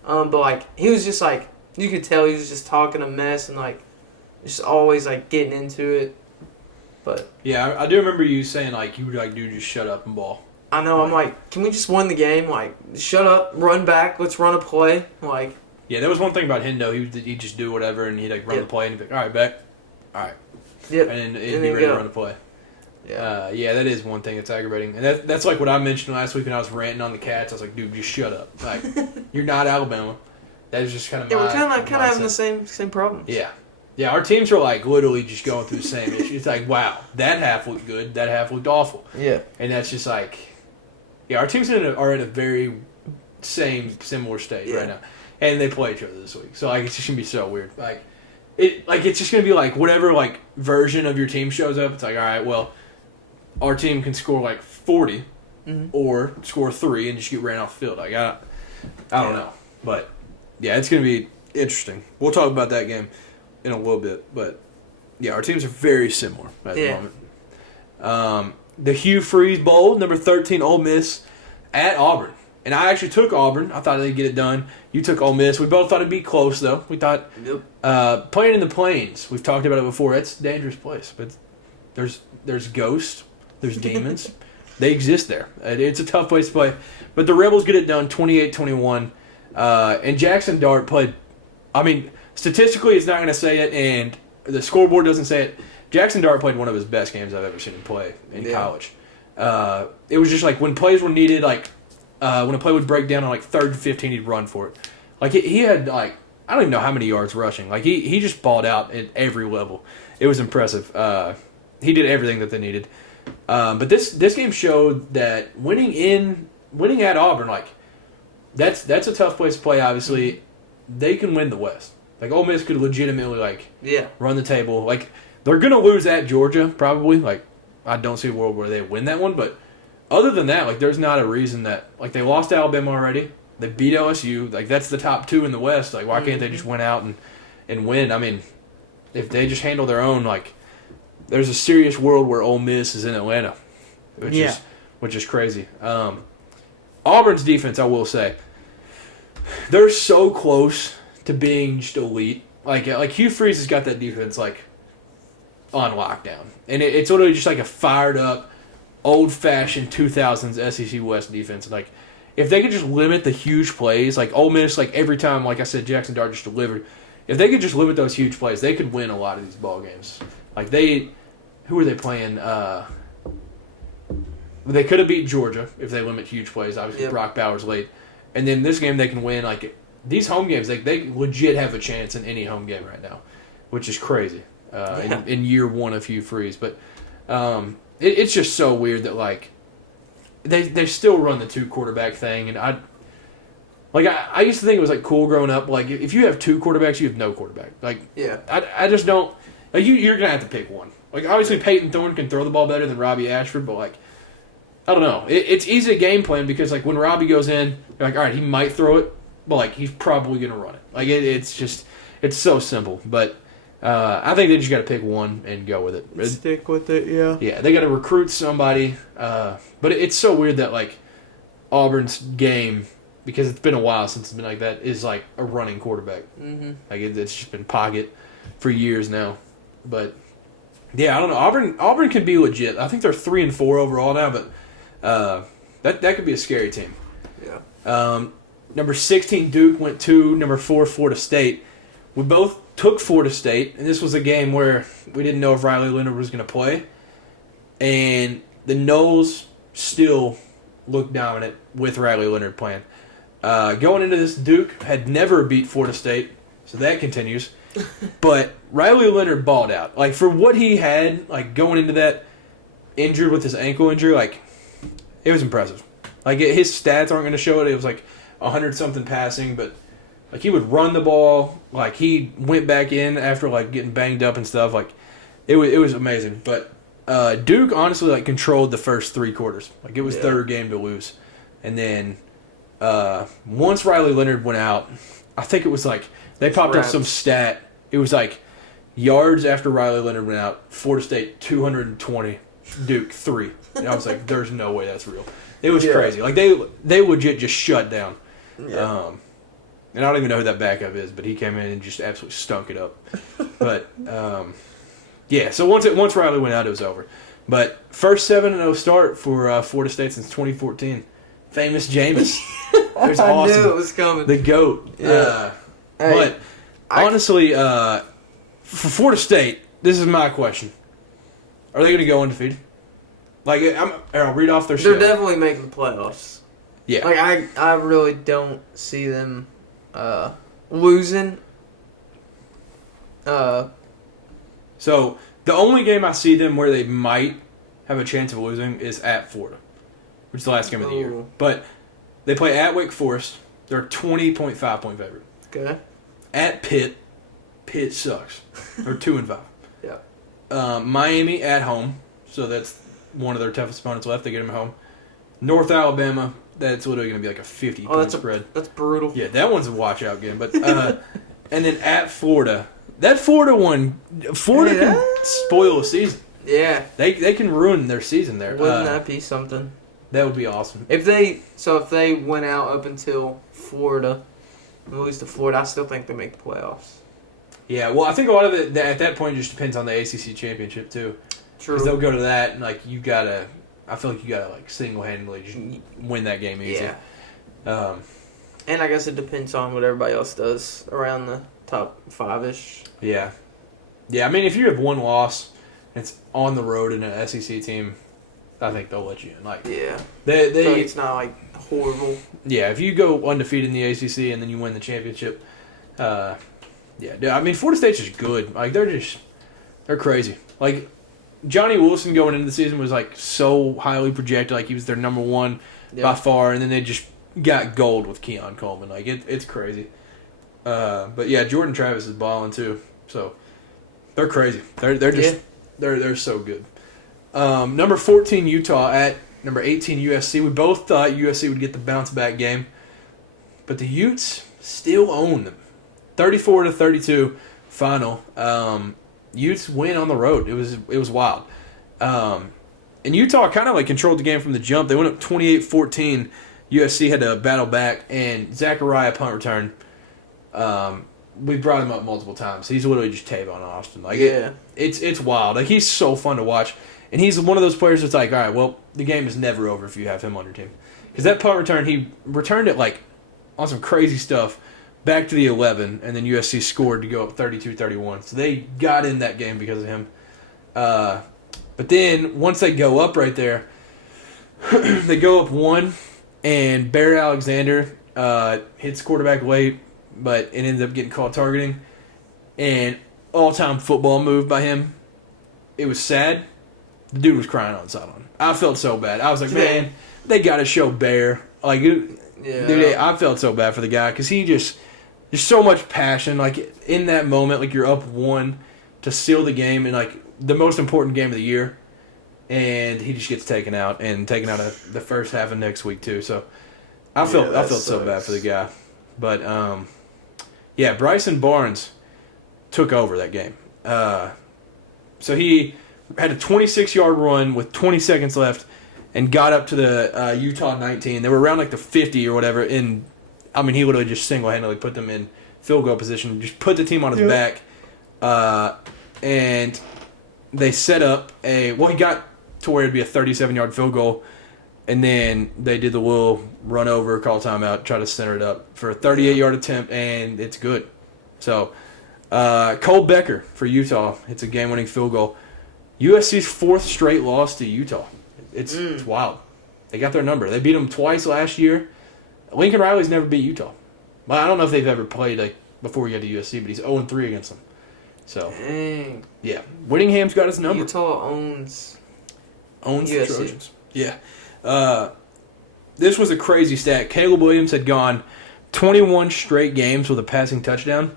But, like, he was just, like, you could tell he was just talking a mess and, like, just always, like, getting into it. But yeah, I do remember you saying, like, you were like, dude, just shut up and ball. I know. I'm like, can we just win the game? Like, shut up, run back, let's run a play. Like, yeah, there was one thing about Hendo. He'd just do whatever, and he'd, like, run the play, and he'd be like, all right, back. All right. Yep. And then he'd be ready to run the play. Yeah. Yeah, that is one thing that's aggravating. And that's like what I mentioned last week when I was ranting on the Cats. I was like, dude, just shut up. Like, you're not Alabama. That is just kind of we're kind of having the same problems. Yeah. Yeah, our teams are, like, literally just going through the same issue. It's like, wow, that half looked good, that half looked awful. Yeah. And that's just like, yeah, our teams are in a very similar state right now. And they play each other this week. So, like, it's just going to be so weird. It's just going to be, like, whatever, like, version of your team shows up. It's like, all right, well, our team can score, like, 40 or score 3 and just get ran off the field. Like, I don't know. But, yeah, it's going to be interesting. We'll talk about that game in a little bit. But, yeah, our teams are very similar at the moment. The Hugh Freeze Bowl, number 13 Ole Miss at Auburn. And I actually took Auburn. I thought they'd get it done. You took Ole Miss. We both thought it'd be close, though. We thought playing in the Plains, we've talked about it before, it's a dangerous place. But there's ghosts, there's demons. They exist there. It's a tough place to play. But the Rebels get it done 28-21. And Jackson Dart played, I mean, statistically it's not going to say it, and the scoreboard doesn't say it. Jackson Dart played one of his best games I've ever seen him play in college. It was just like when plays were needed, like when a play would break down on like 3rd and 15, he'd run for it. Like he had like, I don't even know how many yards rushing. Like he just balled out at every level. It was impressive. He did everything that they needed. But this game showed that winning at Auburn, like that's a tough place to play. Obviously, they can win the West. Like Ole Miss could legitimately run the table. Like they're gonna lose at Georgia probably. Like I don't see a world where they win that one. But other than that, like there's not a reason that like they lost to Alabama already. They beat LSU. Like that's the top 2 in the West. Like why can't they just win out and win? I mean, if they just handle their own, like there's a serious world where Ole Miss is in Atlanta, which is crazy. Auburn's defense, I will say, they're so close to being just elite. Like Hugh Freeze has got that defense like on lockdown, and it's literally just like a fired up, old fashioned 2000s SEC West defense. Like if they could just limit the huge plays, like Ole Miss, like every time, like I said, Jackson Dart just delivered. If they could just limit those huge plays, they could win a lot of these ball games. Like who are they playing? They could have beat Georgia if they limit huge plays. Obviously, Brock Bowers late. And then this game they can win. Like these home games, they legit have a chance in any home game right now, which is crazy in year one of Hugh Freeze. But it's just so weird that like they still run the 2 quarterback thing. And I used to think it was like cool growing up. Like if you have 2 quarterbacks, you have no quarterback. Like I just don't. Like you're gonna have to pick one. Like obviously Peyton Thorne can throw the ball better than Robbie Ashford, but like I don't know. It's easy to game plan because like when Robbie goes in, you're like, all right, he might throw it, but like he's probably gonna run it. Like it's so simple. But I think they just got to pick one and go with it. Stick with it, yeah. Yeah, they got to recruit somebody. But it's so weird that like Auburn's game, because it's been a while since it's been like that, is like a running quarterback. Mm-hmm. Like it's just been pocket for years now. But yeah, I don't know. Auburn can be legit. I think they're 3-4 overall now, but that could be a scary team. Yeah. Number 16 Duke went to number 4 Florida State. We both took Florida State, and this was a game where we didn't know if Riley Leonard was going to play, and the Noles still looked dominant with Riley Leonard playing. Going into this, Duke had never beat Florida State, so that continues. But Riley Leonard balled out. Like, for what he had, like, going into that injured with his ankle injury, like, it was impressive. Like, his stats aren't going to show it. It was, like, 100-something passing, but, like, he would run the ball. Like, he went back in after, like, getting banged up and stuff. Like, it was amazing. But Duke, honestly, like, controlled the first 3 quarters. Like, it was their game to lose. And then once Riley Leonard went out, I think it was, like, they popped up some stat. It was like yards after Riley Leonard went out, Florida State 220, Duke 3. And I was like, there's no way that's real. It was crazy. Like they legit just shut down. Yeah. And I don't even know who that backup is, but he came in and just absolutely stunk it up. But so once Riley went out, it was over. But first 7-0 start for Florida State since 2014. Famous Jameis. It was awesome. I knew it was coming. The GOAT. Yeah. But honestly, for Florida State, this is my question: are they going to go undefeated? Like, I'll read off their. They're definitely making the playoffs. Yeah. Like I really don't see them losing. So the only game I see them where they might have a chance of losing is at Florida, which is the last game of the year. But they play at Wake Forest. They're a 20.5 point favorite. Okay. At Pitt sucks. They're 2-5. Yeah. Miami at home, so that's one of their toughest opponents left. They get them at home. North Alabama, that's literally going to be like a 50-point spread. That's brutal. Yeah, that one's a watch-out game. But and then at Florida, that Florida one, Florida can spoil a season. Yeah. They can ruin their season there. Wouldn't that be something? That would be awesome. If they went out up until Florida, lose to Florida, I still think they make the playoffs. Yeah, well, I think a lot of it at that point just depends on the ACC championship too. True. Because they'll go to that and like you gotta. I feel like you gotta like single-handedly just win that game easy. Yeah. And I guess it depends on what everybody else does around the top 5-ish. Yeah. Yeah, I mean, if you have one loss, and it's on the road in an SEC team, I think they'll let you in. Like, yeah. They So it's not like horrible. yeah, if you go undefeated in the ACC and then you win the championship, yeah. I mean, Florida State's just good. Like, they're crazy. Like, Johnny Wilson going into the season was like so highly projected, like he was their number one by far, and then they just got gold with Keon Coleman. Like it's crazy. But yeah, Jordan Travis is balling too. So they're crazy. They're just they're so good. Number 14 Utah at number 18 USC. We both thought USC would get the bounce back game, but the Utes still own them. 34-32 final. Utes win on the road. It was wild. And Utah kind of like controlled the game from the jump. They went up 28-14. USC had to battle back, and Zachariah punt return. We brought him up multiple times. He's literally just Tavon Austin. Like it's wild. Like he's so fun to watch, and he's one of those players that's like, all right, well, the game is never over if you have him on your team. Because that punt return, he returned it like on some crazy stuff. Back to the 11, and then USC scored to go up 32-31. So they got in that game because of him. But then, once they go up right there, they go up 1, and Barrett Alexander hits quarterback late, but it ended up getting called targeting. And all-time football move by him. It was sad. The dude was crying on the sideline. I felt so bad. I was like, man, they got to show Bear. Like, dude, I felt so bad for the guy because he just... There's so much passion, like in that moment, like you're up 1 to seal the game in like the most important game of the year, and he just gets taken out of the first half of next week too. So I felt so bad for the guy, but yeah, Bryson Barnes took over that game. So he had a 26-yard run with 20 seconds left, and got up to the Utah 19. They were around like the 50 or whatever in. I mean, he literally just single-handedly put them in field goal position, just put the team on his back, and they set up he got to where it'd be a 37-yard field goal, and then they did the little run over, call timeout, try to center it up for a 38-yard attempt, and it's good. So, Cole Becker for Utah, it's a game-winning field goal. USC's 4th straight loss to Utah. It's wild. They got their number. They beat them twice last year. Lincoln Riley's never beat Utah. Well, I don't know if they've ever played like before he got to USC, but he's 0-3 against them. So, dang. Yeah, Whittingham's got his number. Utah owns the Trojans. Yeah. This was a crazy stat. Caleb Williams had gone 21 straight games with a passing touchdown,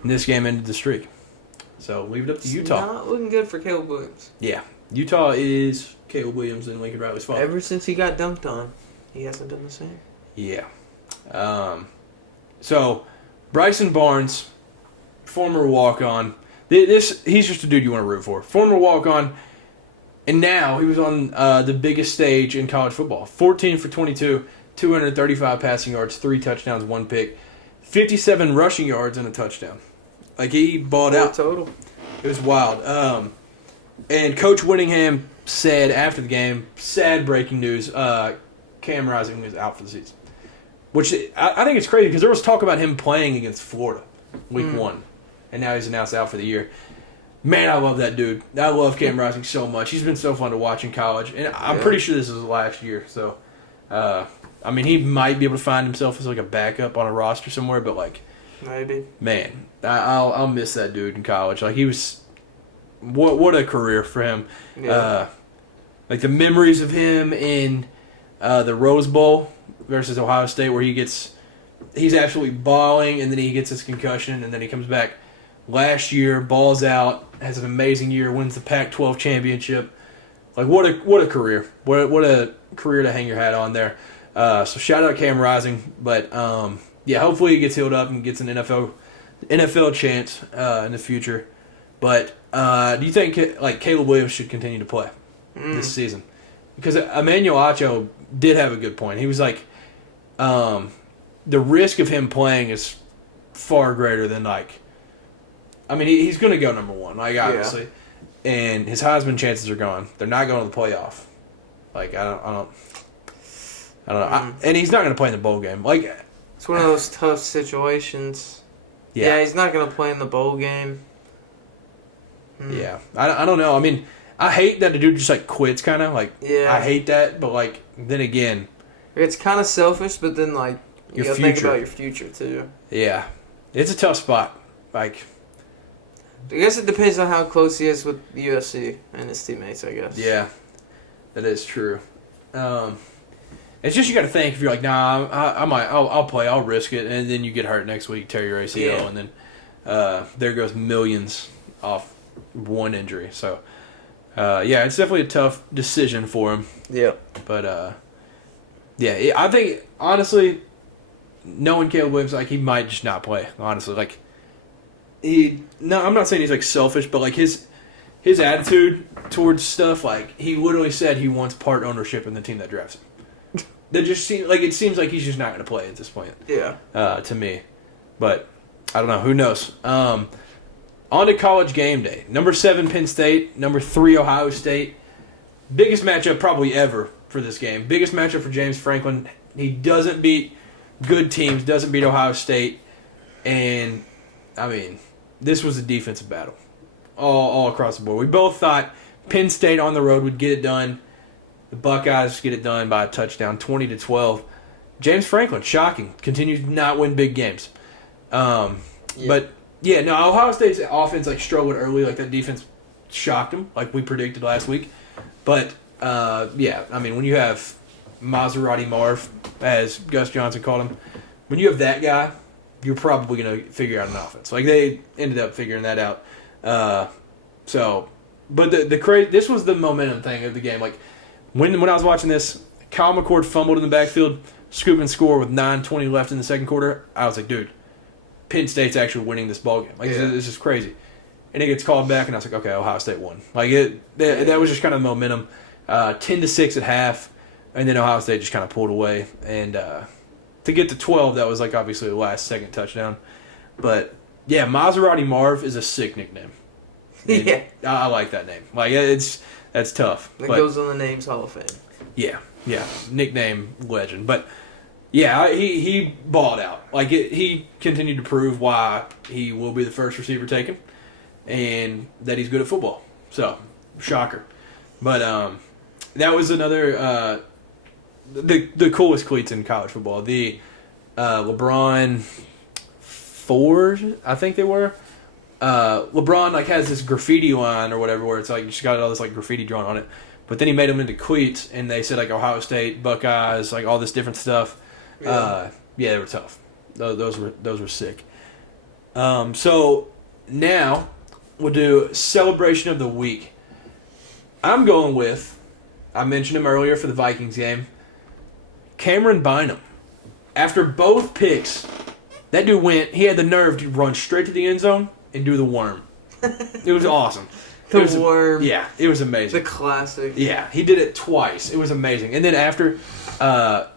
and this game ended the streak. So leave it up to Utah. Not looking good for Caleb Williams. Yeah, Utah is Caleb Williams and Lincoln Riley's fault. Ever since he got dunked on, he hasn't done the same. Yeah. So, Bryson Barnes, former walk-on. He's just a dude you want to root for. Former walk-on, and now he was on the biggest stage in college football. 14 for 22, 235 passing yards, 3 touchdowns, 1 pick, 57 rushing yards, and a touchdown. Like, he balled out. Total. It was wild. And Coach Whittingham said after the game, sad breaking news, Cam Rising is out for the season. Which I think it's crazy because there was talk about him playing against Florida week 1. And now he's announced out for the year. Man, I love that dude. I love Cam Rising so much. He's been so fun to watch in college. And I'm pretty sure this is his last year. So, I mean, he might be able to find himself as like a backup on a roster somewhere. But, like, maybe. Man, I'll miss that dude in college. Like, he was... What a career for him. Yeah. Like, the memories of him in the Rose Bowl versus Ohio State where he's absolutely balling, and then he gets his concussion, and then he comes back last year, balls out, has an amazing year, wins the Pac-12 championship. Like, what a career. What a career to hang your hat on there. So shout out Cam Rising. But, yeah, hopefully he gets healed up and gets an NFL chance in the future. But do you think, like, Caleb Williams should continue to play this season? because Emmanuel Acho did have a good point. He was like, the risk of him playing is far greater than like, I mean, he's going to go number one, like obviously, and his Heisman chances are gone. They're not going to the playoff. Like I don't know, and he's not going to play in the bowl game. Like it's one of those tough situations. Yeah, he's not going to play in the bowl game. Yeah, I don't know. I mean, I hate that the dude just like quits, kind of like. Yeah. I hate that, but like then again, it's kind of selfish. But then like you got to think about your future too. Yeah, it's a tough spot. Like, I guess it depends on how close he is with USC and his teammates. I guess. Yeah, that is true. It's just you got to think if you're like, nah, I'll play, I'll risk it, and then you get hurt next week, tear your ACL, and then there goes millions off one injury. So, yeah, it's definitely a tough decision for him. Yeah. But, yeah, I think, honestly, knowing Caleb Williams, like, he might just not play, honestly. Like, I'm not saying he's, like, selfish, but, like, his attitude towards stuff, like, he literally said he wants part ownership in the team that drafts him. That just seems like he's just not going to play at this point. Yeah. To me, but I don't know. Who knows? On to college game day. Number 7 Penn State. Number 3 Ohio State. Biggest matchup probably ever for this game. Biggest matchup for James Franklin. He doesn't beat good teams. Doesn't beat Ohio State. And I mean, this was a defensive battle all across the board. We both thought Penn State on the road would get it done. The Buckeyes get it done by a touchdown, 20-12. James Franklin, shocking, continues to not win big games. But yeah, no, Ohio State's offense like struggled early, like that defense shocked them, like we predicted last week. But yeah, I mean when you have Maserati Marv, as Gus Johnson called him, when you have that guy, you're probably going to figure out an offense. Like they ended up figuring that out. But this was the momentum thing of the game, like. When I was watching this, Kyle McCord fumbled in the backfield, scoop and score with 9:20 left in the second quarter. I was like, dude, Penn State's actually winning this ball game. Like, this is crazy. And it gets called back, and I was like, okay, Ohio State won. Like, that was just kind of the momentum. 10-6 at half, and then Ohio State just kind of pulled away. And to get to 12, that was, like, obviously the last second touchdown. But, yeah, Maserati Marv is a sick nickname. Yeah. I like that name. Like, that's tough. It goes on the Names Hall of Fame. Yeah. Nickname legend. But, yeah, he balled out. Like, he continued to prove why he will be the first receiver taken and that he's good at football. So, shocker. But that was another the coolest cleats in college football. The LeBron 4s, I think they were. LeBron like has this graffiti line or whatever where it's like just got all this like graffiti drawn on it, but then he made them into cleats and they said like Ohio State, Buckeyes, like all this different stuff. Yeah, they were tough. Those were sick. So now we'll do celebration of the week. I'm going with, I mentioned him earlier for the Vikings game, Cameron Bynum. After both picks, that dude he had the nerve to run straight to the end zone and do the worm. It was awesome. The worm. Yeah, it was amazing. The classic. Yeah, he did it twice. It was amazing. And then after,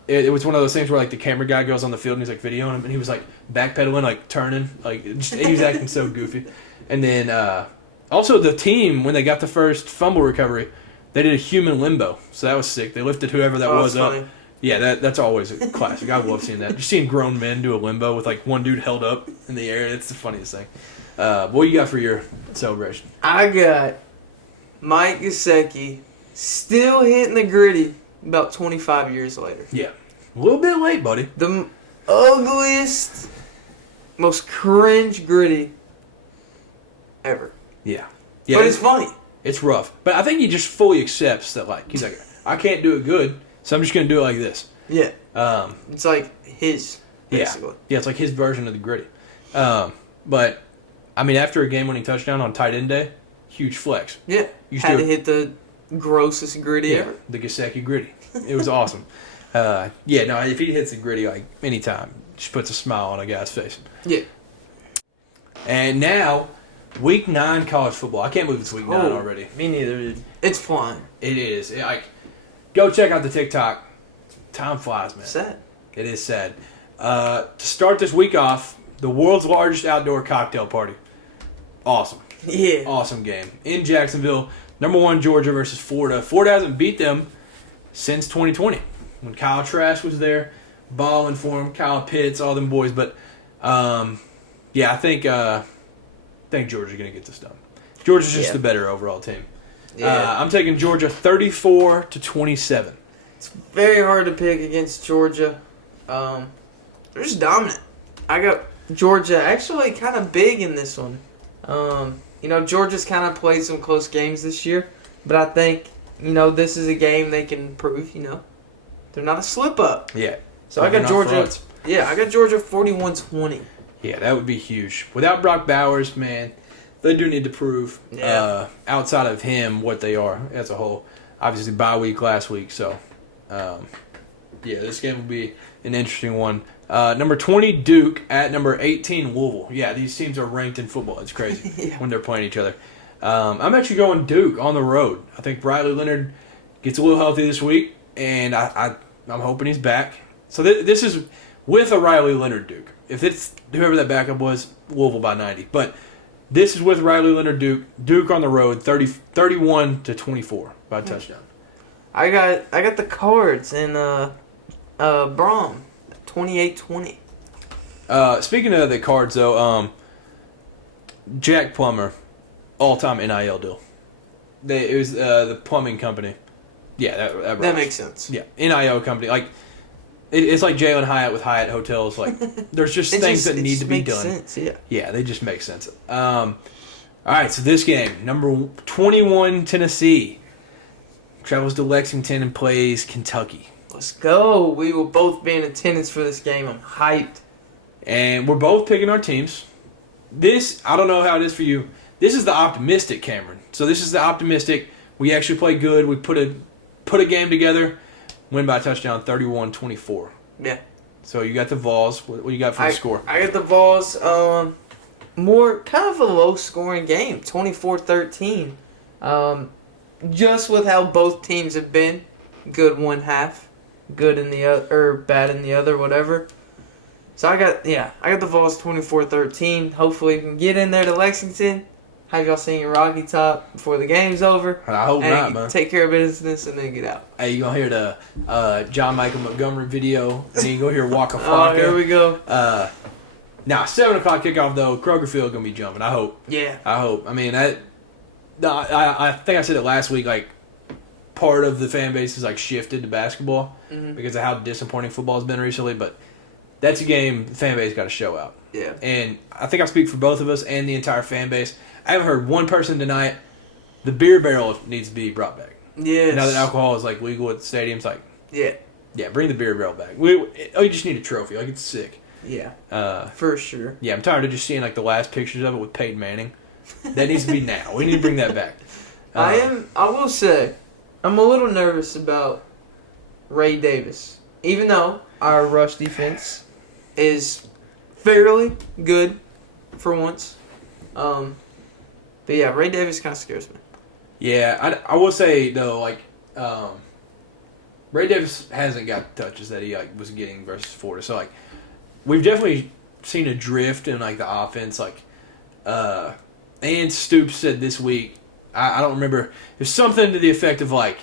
it was one of those things where like the camera guy goes on the field and he's like videoing him and he was like backpedaling, like turning, like he was acting so goofy. And then also the team, when they got the first fumble recovery, they did a human limbo. So that was sick. They lifted whoever that was up. Yeah, that's always a classic. I love seeing that. Just seeing grown men do a limbo with like one dude held up in the air. It's the funniest thing. What do you got for your celebration? I got Mike Gesicki still hitting the gritty about 25 years later. Yeah. A little bit late, buddy. The ugliest, most cringe gritty ever. Yeah. But it's funny. It's rough. But I think he just fully accepts that, like, he's like, I can't do it good, so I'm just going to do it like this. Yeah. It's like his, basically. Yeah, it's like his version of the gritty. But, I mean, after a game-winning touchdown on tight end day, huge flex. Yeah. Had to hit the grossest gritty ever. The Gesicki gritty. It was awesome. If he hits the gritty, like, anytime, just puts a smile on a guy's face. Yeah. And now, Week 9 college football. I can't believe it's Week 9 already. Me neither, dude. It's flying. It is. Go check out the TikTok. Time flies, man. Sad. It is sad. To start this week off, the world's largest outdoor cocktail party. Awesome. Yeah. Awesome game. In Jacksonville, number 1 Georgia versus Florida. Florida hasn't beat them since 2020 when Kyle Trask was there, balling for him, Kyle Pitts, all them boys. But, yeah, I think Georgia's going to get this done. Georgia's just the better overall team. Yeah. I'm taking Georgia 34-27. It's very hard to pick against Georgia. They're just dominant. I got Georgia actually kind of big in this one. Georgia's kind of played some close games this year, but I think, this is a game they can prove, they're not a slip up. Yeah. So I got Georgia. Frauds. Yeah, I got Georgia 41-20. Yeah, that would be huge. Without Brock Bowers, man, they do need to prove outside of him what they are as a whole. Obviously, bye week last week, so this game will be an interesting one. Number 20, Duke, at number 18, Louisville. Yeah, these teams are ranked in football. It's crazy when they're playing each other. I'm actually going Duke on the road. I think Riley Leonard gets a little healthy this week, and I'm hoping he's back. So this is with a Riley Leonard Duke. If it's whoever that backup was, Louisville by 90. But this is with Riley Leonard Duke. Duke on the road, 31-24 by a touchdown. I got the Cards and Brom, 28-20. Speaking of the Cards, though, Jack Plummer, all-time NIL deal. It was the plumbing company. Yeah, that makes sense. Yeah, NIL company. Like, it's like Jalen Hyatt with Hyatt Hotels. Like, there's just things that need to be done. Sense, yeah. Yeah, they just make sense. All right, so this game, number 21, Tennessee, travels to Lexington and plays Kentucky. Let's go. We will both be in attendance for this game. I'm hyped. And we're both picking our teams. This, I don't know how it is for you. This is the optimistic, Cameron. So this is the optimistic. We actually play good. We put a game together. Win by a touchdown, 31-24. Yeah. So you got the Vols. What you got for the score? I got the Vols. More kind of a low-scoring game, 24-13. Just with how both teams have been, good one half, good in the other, or bad in the other, whatever. So I got the Vols 24-13. Hopefully we can get in there to Lexington. Have y'all seen your Rocky Top before the game's over? I hope not, man. Take care of business and then get out. Hey, you gonna hear the John Michael Montgomery video, and then you go hear Waka Flocka. Oh, here we go. Now 7 o'clock kickoff though. Kroger Field gonna be jumping. I hope. Yeah. I hope. I mean, I think I said it last week. Like, part of the fan base has like shifted to basketball because of how disappointing football has been recently. But that's a game the fan base got to show out. Yeah. And I think I speak for both of us and the entire fan base. I haven't heard one person deny it. The beer barrel needs to be brought back. Yes. Now that alcohol is like legal at the stadiums, like yeah, bring the beer barrel back. You just need a trophy. Like, it's sick. Yeah. For sure. Yeah, I'm tired of just seeing like the last pictures of it with Peyton Manning. That needs to be now. We need to bring that back. I will say, I'm a little nervous about Ray Davis. Even though our rush defense is fairly good for once. But yeah, Ray Davis kind of scares me. Yeah, I will say though, like, Ray Davis hasn't got the touches that he was getting versus Florida. So like, we've definitely seen a drift in like the offense. Like, and Stoops said this week, I don't remember. There's something to the effect of like,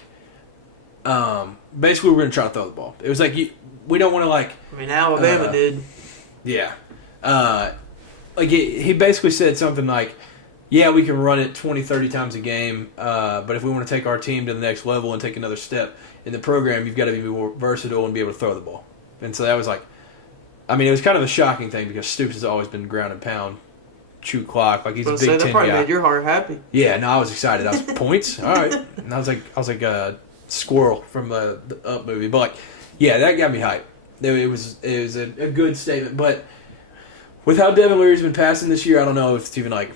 basically we're going to try to throw the ball. It was like we don't want to like. I mean, Alabama did. Yeah. Like he basically said something like, yeah, we can run it 20, 30 times a game, but if we want to take our team to the next level and take another step in the program, you've got to be more versatile and be able to throw the ball. And so that was like, I mean, it was kind of a shocking thing because Stoops has always been ground and pound, chew clock, like he's a Big Ten that probably guy. made your heart happy. Yeah, no, I was excited. I was points, all right, and I was like a squirrel from the Up movie. But like, yeah, that got me hyped. It was a good statement, but with how Devin Leary's been passing this year, I don't know if it's even like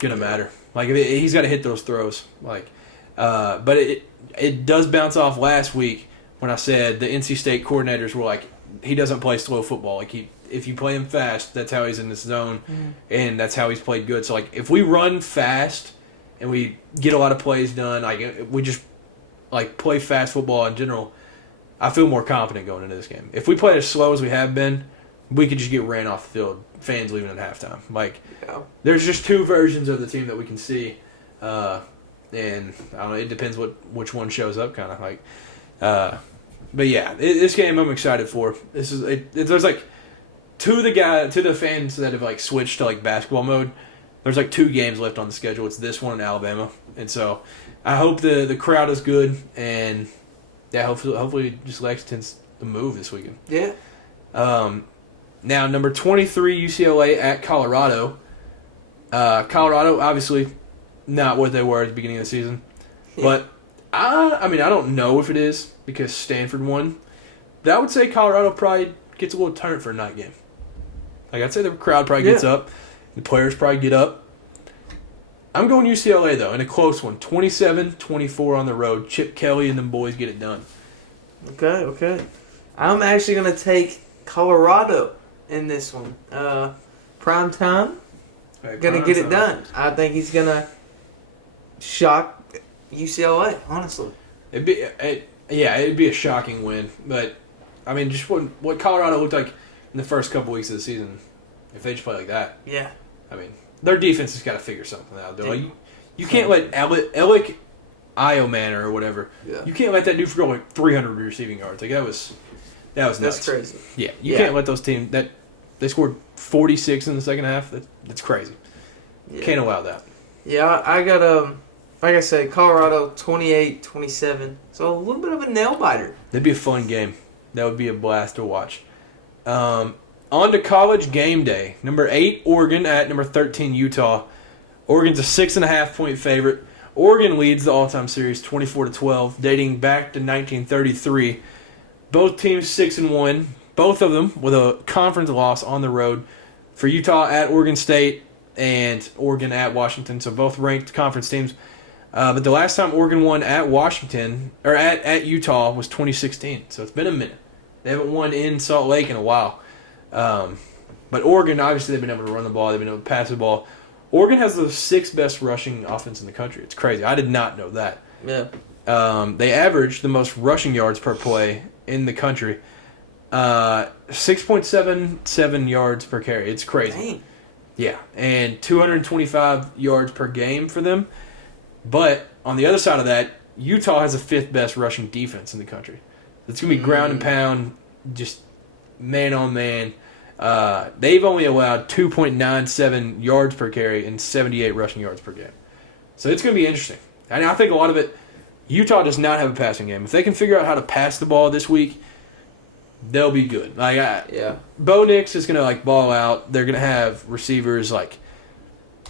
gonna matter. Like, he's got to hit those throws. Like, but it does bounce off last week when I said the NC State coordinators were like, he doesn't play slow football. Like, if you play him fast, that's how he's in this zone, and that's how he's played good. So like, if we run fast and we get a lot of plays done, like we just like play fast football in general, I feel more confident going into this game. If we play as slow as we have been, we could just get ran off the field. Fans leaving at halftime. Like, there's just two versions of the team that we can see, and I don't know. It depends which one shows up, kind of like. But yeah, this game I'm excited for. This is there's like to the fans that have like switched to like basketball mode. There's like 2 games left on the schedule. It's this one in Alabama, and so I hope the crowd is good, and yeah, hopefully just Lexington's the move this weekend. Yeah. Now, number 23, UCLA at Colorado. Colorado, obviously, not what they were at the beginning of the season. Yeah. But, I mean, I don't know if it is because Stanford won. But I would say Colorado probably gets a little turn for a night game. Like, I'd say the crowd probably gets up. The players probably get up. I'm going UCLA, though, in a close one. 27-24 on the road. Chip Kelly and them boys get it done. Okay. I'm actually going to take Colorado in this one. Prime time, gonna get it done. I think he's gonna shock UCLA. Honestly, it'd be a shocking win. But I mean, just what Colorado looked like in the first couple weeks of the season, if they just play like that, yeah. I mean, their defense has got to figure something out. Like, you can't let Alec Ioman or whatever. Yeah. You can't let that dude go like 300 receiving yards. Like that was nuts. That's crazy. Yeah, you can't let those teams that they scored 46 in the second half. That's crazy. Yeah. Can't allow that. Yeah, I got like I said, Colorado 28-27. So a little bit of a nail biter. That'd be a fun game. That would be a blast to watch. On to college game day. Number 8 Oregon at number 13 Utah. Oregon's a 6.5-point favorite. Oregon leads the all-time series 24-12, dating back to 1933. Both teams 6-1. Both of them with a conference loss on the road. For Utah at Oregon State and Oregon at Washington, so both ranked conference teams. But the last time Oregon won at Washington or at Utah was 2016. So it's been a minute. They haven't won in Salt Lake in a while. But Oregon, obviously, they've been able to run the ball. They've been able to pass the ball. Oregon has the 6th best rushing offense in the country. It's crazy. I did not know that. Yeah. They average the most rushing yards per play in the country. 6.77 yards per carry. It's crazy. Dang. Yeah, and 225 yards per game for them. But on the other side of that, Utah has the 5th best rushing defense in the country. It's going to be ground and pound, just man on man. They've only allowed 2.97 yards per carry and 78 rushing yards per game. So it's going to be interesting. And I think a lot of it, Utah does not have a passing game. If they can figure out how to pass the ball this week, they'll be good. Bo Nix is going to like ball out. They're going to have receivers like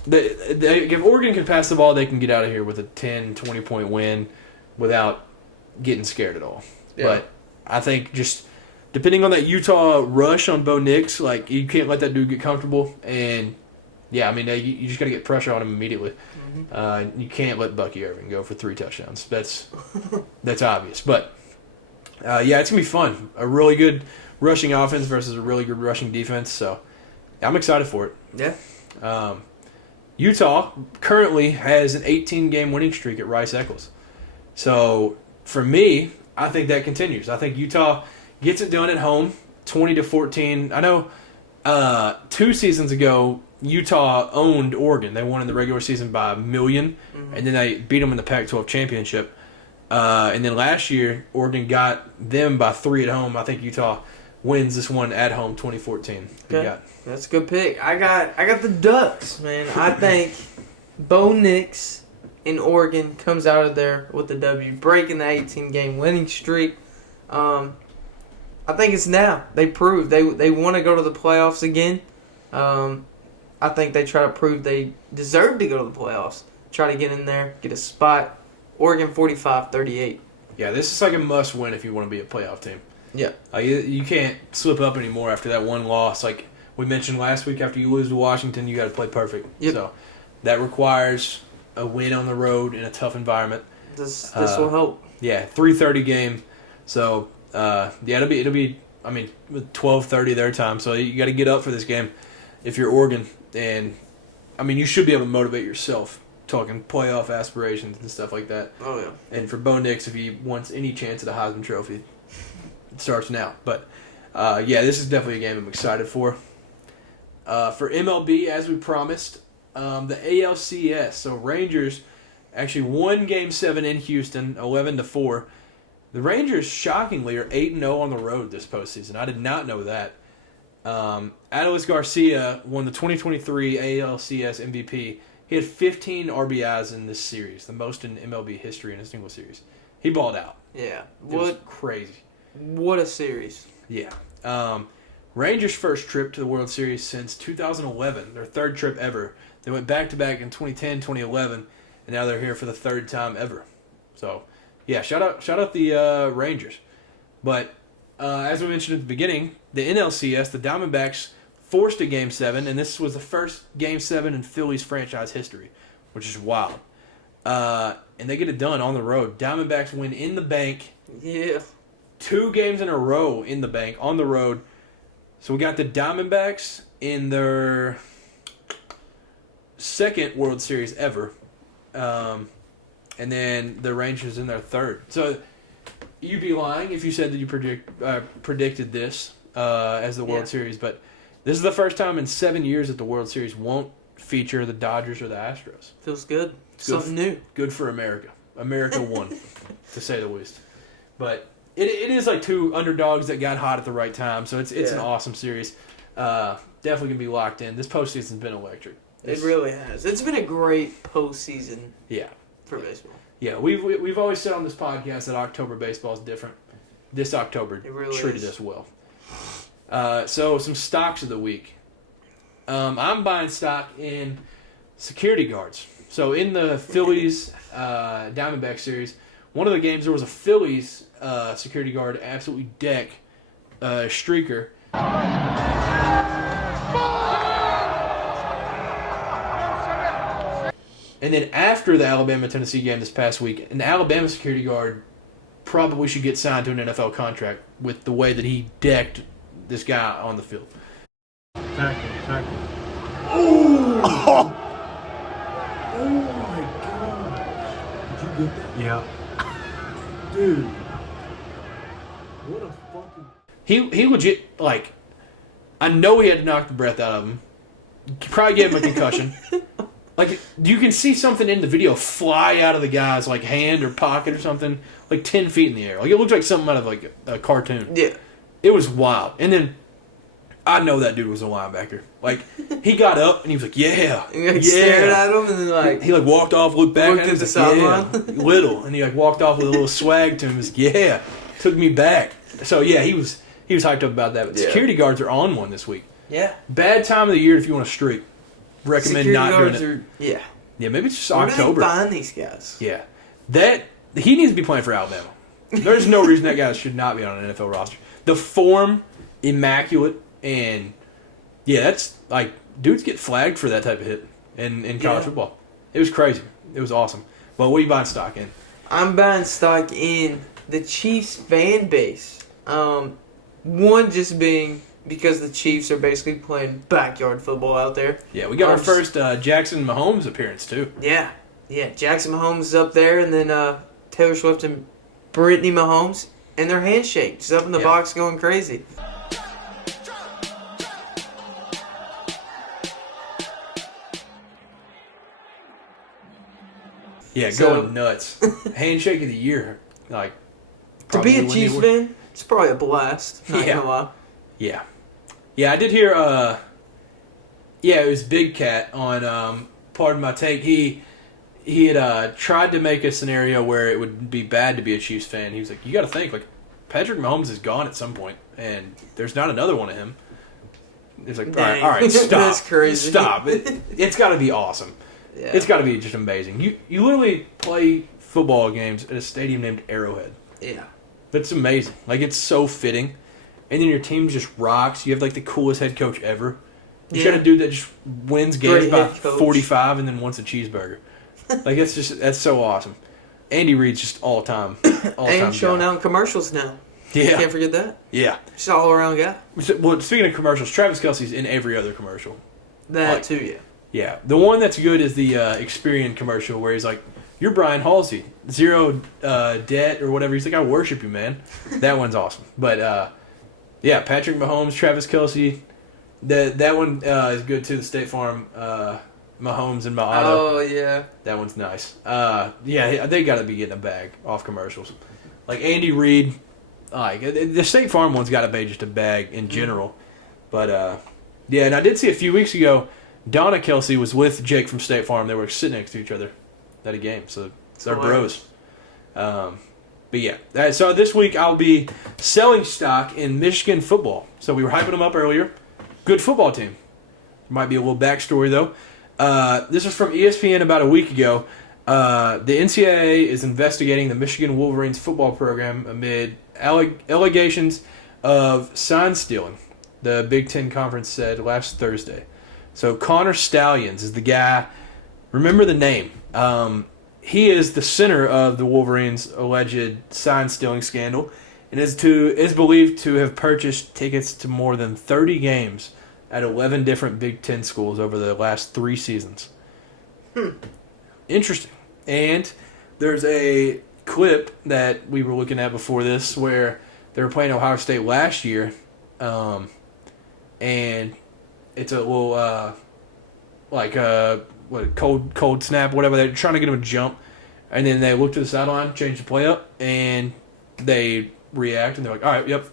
if Oregon can pass the ball, they can get out of here with a 10, 20-point win without getting scared at all. Yeah. But I think just depending on that Utah rush on Bo Nix, like you can't let that dude get comfortable. And yeah, I mean you just got to get pressure on him immediately. Mm-hmm. You can't let Bucky Irving go for 3 touchdowns. That's obvious. But yeah, it's gonna be fun. A really good rushing offense versus a really good rushing defense. So I'm excited for it. Yeah. Utah currently has an 18-game winning streak at Rice-Eccles. So for me, I think that continues. I think Utah gets it done at home, 20-14. I know 2 seasons ago Utah owned Oregon. They won in the regular season by 1 million, and then they beat them in the Pac-12 championship. And then last year, Oregon got them by 3 at home. I think Utah wins this one at home, 2014. Okay. That's a good pick. I got the Ducks, man. I think Bo Nix in Oregon comes out of there with the W, breaking the 18-game winning streak. I think it's now. They proved they want to go to the playoffs again. I think they try to prove they deserve to go to the playoffs. Try to get in there, get a spot. Oregon 45-38. Yeah, this is like a must-win if you want to be a playoff team. Yeah. You can't slip up anymore after that one loss. Like we mentioned last week, after you lose to Washington, you got to play perfect. Yep. So that requires a win on the road in a tough environment. This will help. Yeah, 3:30 game. So it'll be. I mean, 12:30 their time. So you got to get up for this game if you're Oregon, and I mean you should be able to motivate yourself talking playoff aspirations and stuff like that. Oh, yeah. And for Bo Nix, if he wants any chance at a Heisman Trophy, it starts now. But, yeah, this is definitely a game I'm excited for. For MLB, as we promised, the ALCS. So Rangers actually won Game 7 in Houston, 11-4. The Rangers, shockingly, are 8-0 on the road this postseason. I did not know that. Adolis Garcia won the 2023 ALCS MVP. He had 15 RBIs in this series, the most in MLB history in a single series. He balled out. Yeah. It was crazy. What a series. Yeah. Rangers' first trip to the World Series since 2011, their third trip ever. They went back-to-back in 2010, 2011, and now they're here for the third time ever. So, yeah, shout out the Rangers. But as we mentioned at the beginning, the NLCS, the Diamondbacks forced a Game 7, and this was the first Game 7 in Phillies franchise history, which is wild. And they get it done on the road. Diamondbacks win in the bank. Yeah. 2 games in a row in the bank, on the road. So we got the Diamondbacks in their second World Series ever. And then the Rangers in their third. So you'd be lying if you said that you predicted this as the World Series. But this is the first time in 7 years that the World Series won't feature the Dodgers or the Astros. Feels good. Something new. Good for America. America won, to say the least. But it is like 2 underdogs that got hot at the right time. So it's an awesome series. Definitely going to be locked in. This postseason's been electric. It really has. It's been a great postseason. Yeah. For baseball. Yeah, we've always said on this podcast that October baseball is different. This October treated us well. So some stocks of the week. I'm buying stock in security guards. So in the Phillies Diamondback series, one of the games there was a Phillies security guard absolutely deck streaker. And then after the Alabama-Tennessee game this past week, an Alabama security guard probably should get signed to an NFL contract with the way that he decked this guy on the field. Tackle. Oh! Oh my God. Did you get that? Yeah. Dude. What a fucking... He legit, like, I know he had to knock the breath out of him. Probably gave him a concussion. Like, you can see something in the video fly out of the guy's, like, hand or pocket or something, like 10 feet in the air. Like, it looks like something out of, like, a cartoon. Yeah. It was wild. And then, I know that dude was a linebacker. Like, he got up and he was like, yeah. And he stared at him and then, like... He like, walked off, looked back at him. Looked at the sideline. Little. And he, like, walked off with a little swag to him. He was like, yeah. Took me back. So, yeah, he was hyped up about that. But security guards are on one this week. Yeah. Bad time of the year if you want to streak. Recommend security not doing it. Yeah. Yeah, maybe it's just Where October. do they find these guys? Yeah. He needs to be playing for Alabama. There's no reason that guy should not be on an NFL roster. The form, immaculate, and yeah, that's like dudes get flagged for that type of hit in college football. It was crazy. It was awesome. But what are you buying stock in? I'm buying stock in the Chiefs fan base. One just being because the Chiefs are basically playing backyard football out there. Yeah, we got our first Jackson Mahomes appearance too. Yeah. Jackson Mahomes is up there, and then Taylor Swift and Brittany Mahomes, and their handshake just up in the box going crazy. Yeah, going nuts. Handshake of the year, like to be a Chiefs fan, it's probably a blast. Not gonna lie. Yeah, I did hear. It was Big Cat on Pardon My Take. He had tried to make a scenario where it would be bad to be a Chiefs fan. He was like, you got to think, like, Patrick Mahomes is gone at some point, and there's not another one of him. He's like, all right, stop. That's crazy. Stop. It's got to be awesome. Yeah. It's got to be just amazing. You literally play football games at a stadium named Arrowhead. Yeah. That's amazing. Like, it's so fitting. And then your team just rocks. You have, like, the coolest head coach ever. You got a dude that just wins games by 45 and then wants a cheeseburger. Like, that's so awesome. Andy Reid's just all-time and showing out in commercials now. Yeah. Can't forget that. Yeah. Just all-around guy. Well, speaking of commercials, Travis Kelce's in every other commercial. That too, yeah. Yeah, the one that's good is the Experian commercial where he's like, "You're Brian Halsey, zero debt or whatever." He's like, "I worship you, man." That one's awesome. But yeah, Patrick Mahomes, Travis Kelce, that one is good too. The State Farm Mahomes and Mahomes. Oh yeah, That one's nice. Yeah, they got to be getting a bag off commercials. Like Andy Reid, like the State Farm one's got to be just a bag in general. But yeah, and I did see a few weeks ago, Donna Kelsey was with Jake from State Farm. They were sitting next to each other at a game, so they're bros. But yeah, so this week I'll be selling stock in Michigan football. So we were hyping them up earlier. Good football team. Might be a little backstory though. This was from ESPN about a week ago. The NCAA is investigating the Michigan Wolverines football program amid allegations of sign stealing, the Big Ten Conference said last Thursday. So Connor Stallions is the guy. Remember the name. He is the center of the Wolverines' alleged sign stealing scandal and is believed to have purchased tickets to more than 30 games at 11 different Big Ten schools over the last 3 seasons. Interesting. And there's a clip that we were looking at before this where they were playing Ohio State last year, and it's a little cold snap, whatever. They're trying to get him to jump, and then they look to the sideline, change the play up, and they react, and they're like, all right, yep.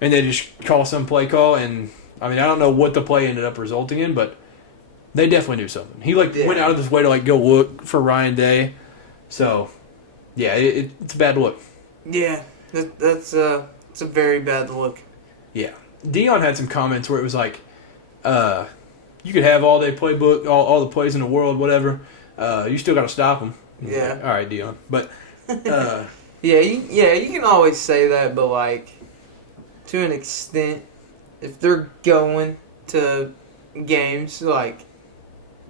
And they just call some play call, and I mean, I don't know what the play ended up resulting in, but they definitely knew something. He went out of his way to go look for Ryan Day. So, yeah, it's a bad look. Yeah, it's a very bad look. Yeah. Dion had some comments where it was like, you could have all-day playbook, all the plays in the world, whatever. You still got to stop them. Yeah. Like, all right, Dion. But, you can always say that, but, like, to an extent, if they're going to games, like,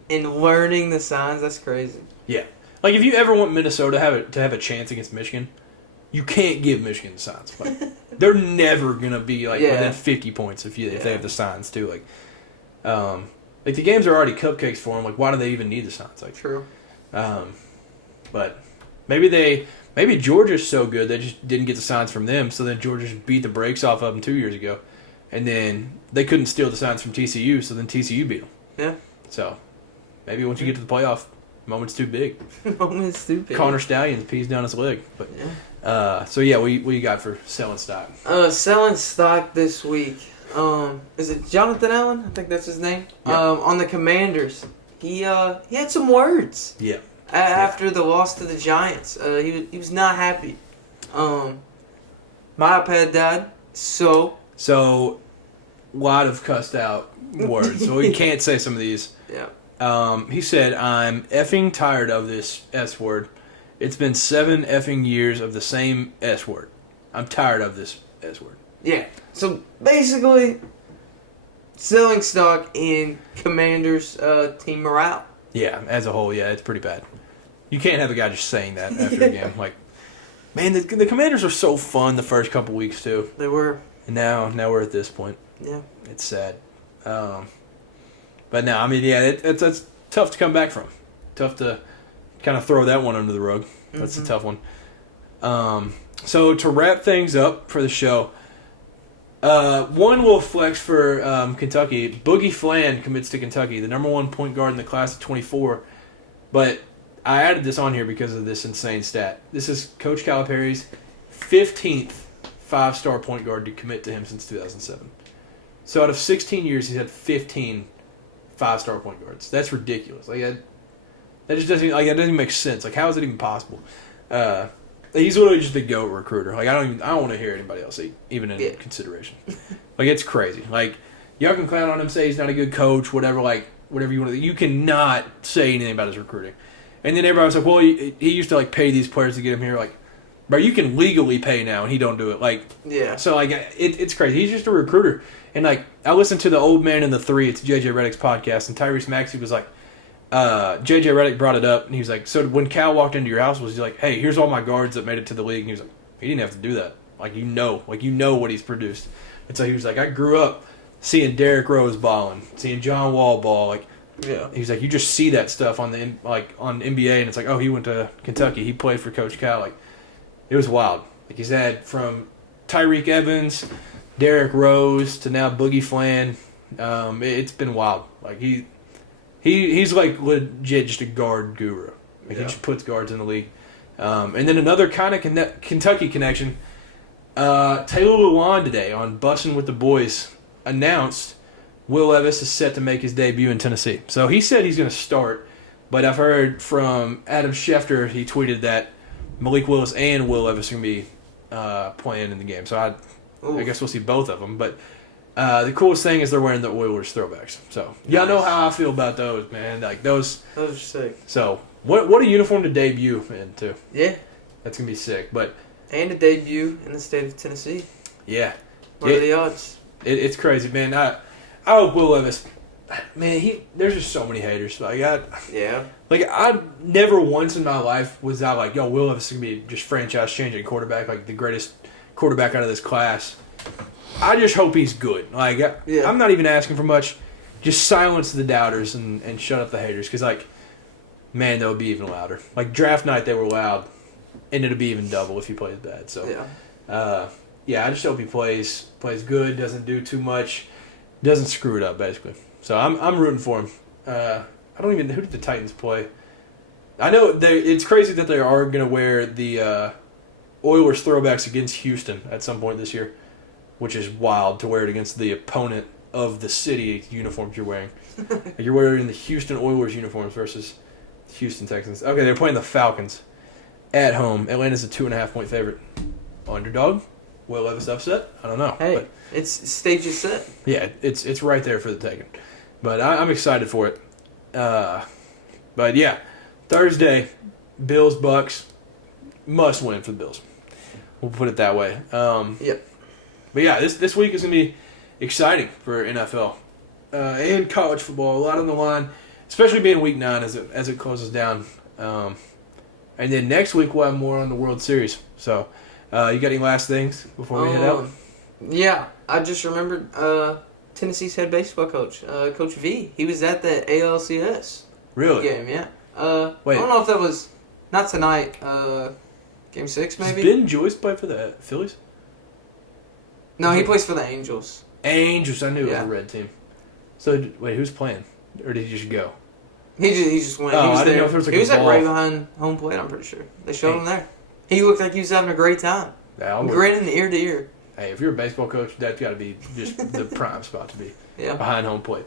and learning the signs, that's crazy. Yeah. Like, if you ever want Minnesota to have a chance against Michigan, you can't give Michigan the signs. Like, they're never going to be, within 50 points if they have the signs, too. Like, the games are already cupcakes for them. Like, why do they even need the signs? Like, true. But maybe Georgia's so good they just didn't get the signs from them, so then Georgia just beat the brakes off of them 2 years ago. And then they couldn't steal the signs from TCU, so then TCU beat them. Yeah. So, maybe once you get to the playoff, moment's too big. Moment's too big. Connor Stallions pees down his leg. But so yeah, what you got for selling stock? Selling stock this week. Is it Jonathan Allen? I think that's his name. Yeah. On the Commanders, he had some words. Yeah. After the loss to the Giants, he was not happy. My iPad died, so a lot of cussed out words, so we can't say some of these. Yeah. He said, "I'm effing tired of this S word. It's been 7 effing years of the same S word. I'm tired of this S word." Yeah. So basically, selling stock in Commanders team morale. Yeah, as a whole, yeah, it's pretty bad. You can't have a guy just saying that after a game. Like, man, the Commanders were so fun the first couple weeks too. They were. And now we're at this point. Yeah. It's sad. But no, I mean, yeah, it's tough to come back from. Tough to kind of throw that one under the rug. That's a tough one. So to wrap things up for the show, one will flex for Kentucky. Boogie Fland commits to Kentucky, the number 1 point guard in the class of 24. But I added this on here because of this insane stat. This is Coach Calipari's 15th 5-star point guard to commit to him since 2007. So out of 16 years, he's had 15 5-star point guards. That's ridiculous. Like that just doesn't even make sense. Like, how is it even possible? He's literally just a GOAT recruiter. Like, I don't want to hear anybody else even in consideration. Like, it's crazy. Like, y'all can clown on him, say he's not a good coach, whatever. Like, whatever you want to. You cannot say anything about his recruiting. And then everybody was like, well, he used to pay these players to get him here. Like, bro, you can legally pay now, and he don't do it. Like, yeah. So it's crazy. He's just a recruiter. And I listened to the Old Man and the Three. It's JJ Redick's podcast, and Tyrese Maxey was like, JJ Redick brought it up, and he was like, so when Cal walked into your house, was he like, hey, here's all my guards that made it to the league? And he was like, he didn't have to do that. Like, you know what he's produced. And so he was like, I grew up seeing Derrick Rose balling, seeing John Wall ball. Like, Yeah. He's like, you just see that stuff on on NBA, and it's like, oh, he went to Kentucky. He played for Coach Cal. Like, it was wild. Like, he's had from Tyreek Evans, Derrick Rose to now Boogie Flan. It's been wild. Like, he's like legit just a guard guru. Like, he just puts guards in the league. And then another kind of Kentucky connection. Taylor Lewan today on Bussin' with the Boys announced Will Levis is set to make his debut in Tennessee. So he said he's going to start, but I've heard from Adam Schefter, he tweeted that Malik Willis and Will Levis are going to be playing in the game. So I guess we'll see both of them. But the coolest thing is they're wearing the Oilers throwbacks. So y'all know how I feel about those, man. Like those are sick. So what a uniform to debut in too. Yeah. That's going to be sick. And a debut in the state of Tennessee. Yeah. What are the odds? It's crazy, man. I hope Will Levis, man, there's just so many haters. I never once in my life was out like, yo, Will Levis is going to be just franchise-changing quarterback, like the greatest quarterback out of this class. I just hope he's good. Like, I'm not even asking for much. Just silence the doubters and shut up the haters because, like, man, they'll be even louder. Like, draft night, they were loud, and it'll be even double if he plays bad. So, I just hope he plays good, doesn't do too much, doesn't screw it up, basically. So I'm rooting for him. I don't even know who did the Titans play. I know it's crazy that they are going to wear the Oilers throwbacks against Houston at some point this year, which is wild to wear it against the opponent of the city uniforms you're wearing. You're wearing the Houston Oilers uniforms versus Houston Texans. Okay, they're playing the Falcons at home. Atlanta's a 2.5-point favorite. Underdog. Will Levis upset? I don't know. Hey, it's stage is set. Yeah, it's right there for the taking. But I'm excited for it. But yeah, Thursday, Bills Bucks, must win for the Bills. We'll put it that way. Yep. But yeah, this week is gonna be exciting for NFL and college football. A lot on the line, especially being Week 9 as it closes down. And then next week we'll have more on the World Series. So. You got any last things before we head out? Yeah, I just remembered Tennessee's head baseball coach, Coach V. He was at the ALCS Really? game, yeah. Wait. I don't know if that was not tonight. Game 6, maybe. Does Ben Joyce play for the Phillies? No, he plays for the Angels. Angels. I knew it was a red team. So wait, who's playing, or did he just go? He just went. Oh, he was I didn't there. know if there was like he was a like ball. right behind home plate. I'm pretty sure they showed him there. He looked like he was having a great time. Grinning ear to ear. Hey, if you're a baseball coach, that's got to be just the prime spot to be. Yeah. Behind home plate.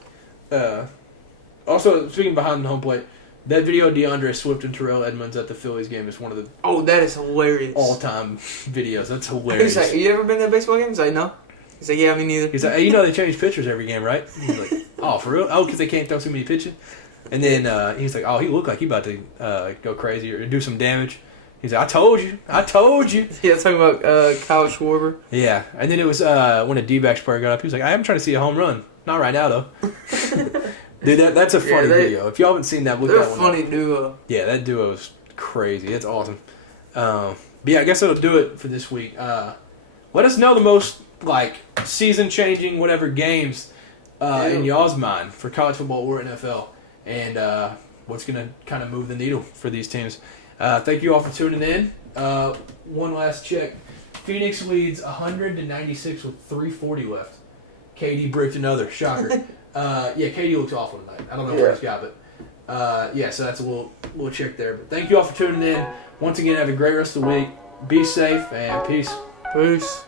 Also, speaking behind home plate, that video of DeAndre Swift and Terrell Edmonds at the Phillies game is one of the that is hilarious. all-time videos. That's hilarious. He's like, you ever been to a baseball game? He's like, no. He's like, yeah, me neither. He's like, hey, they change pitchers every game, right? He's like, oh, for real? Oh, because they can't throw too many pitches? And then he's like, oh, he looked like he about to go crazy or do some damage. He's like, I told you. Yeah, talking about Kyle Schwarber. Yeah, and then it was when a D-backs player got up. He was like, I am trying to see a home run. Not right now, though. Dude, that's a funny video. If y'all haven't seen that, look that one up. They're a funny duo. Yeah, that duo is crazy. It's awesome. But yeah, I guess that'll do it for this week. Let us know the most, season-changing, whatever, games in y'all's mind for college football or NFL. And what's going to kind of move the needle for these teams. Thank you all for tuning in. One last check. Phoenix leads 100-96 with 3:40 left. KD bricked another. Shocker. KD looks awful tonight. I don't know what he's got, but so that's a little check there. But thank you all for tuning in. Once again, have a great rest of the week. Be safe and peace. Peace.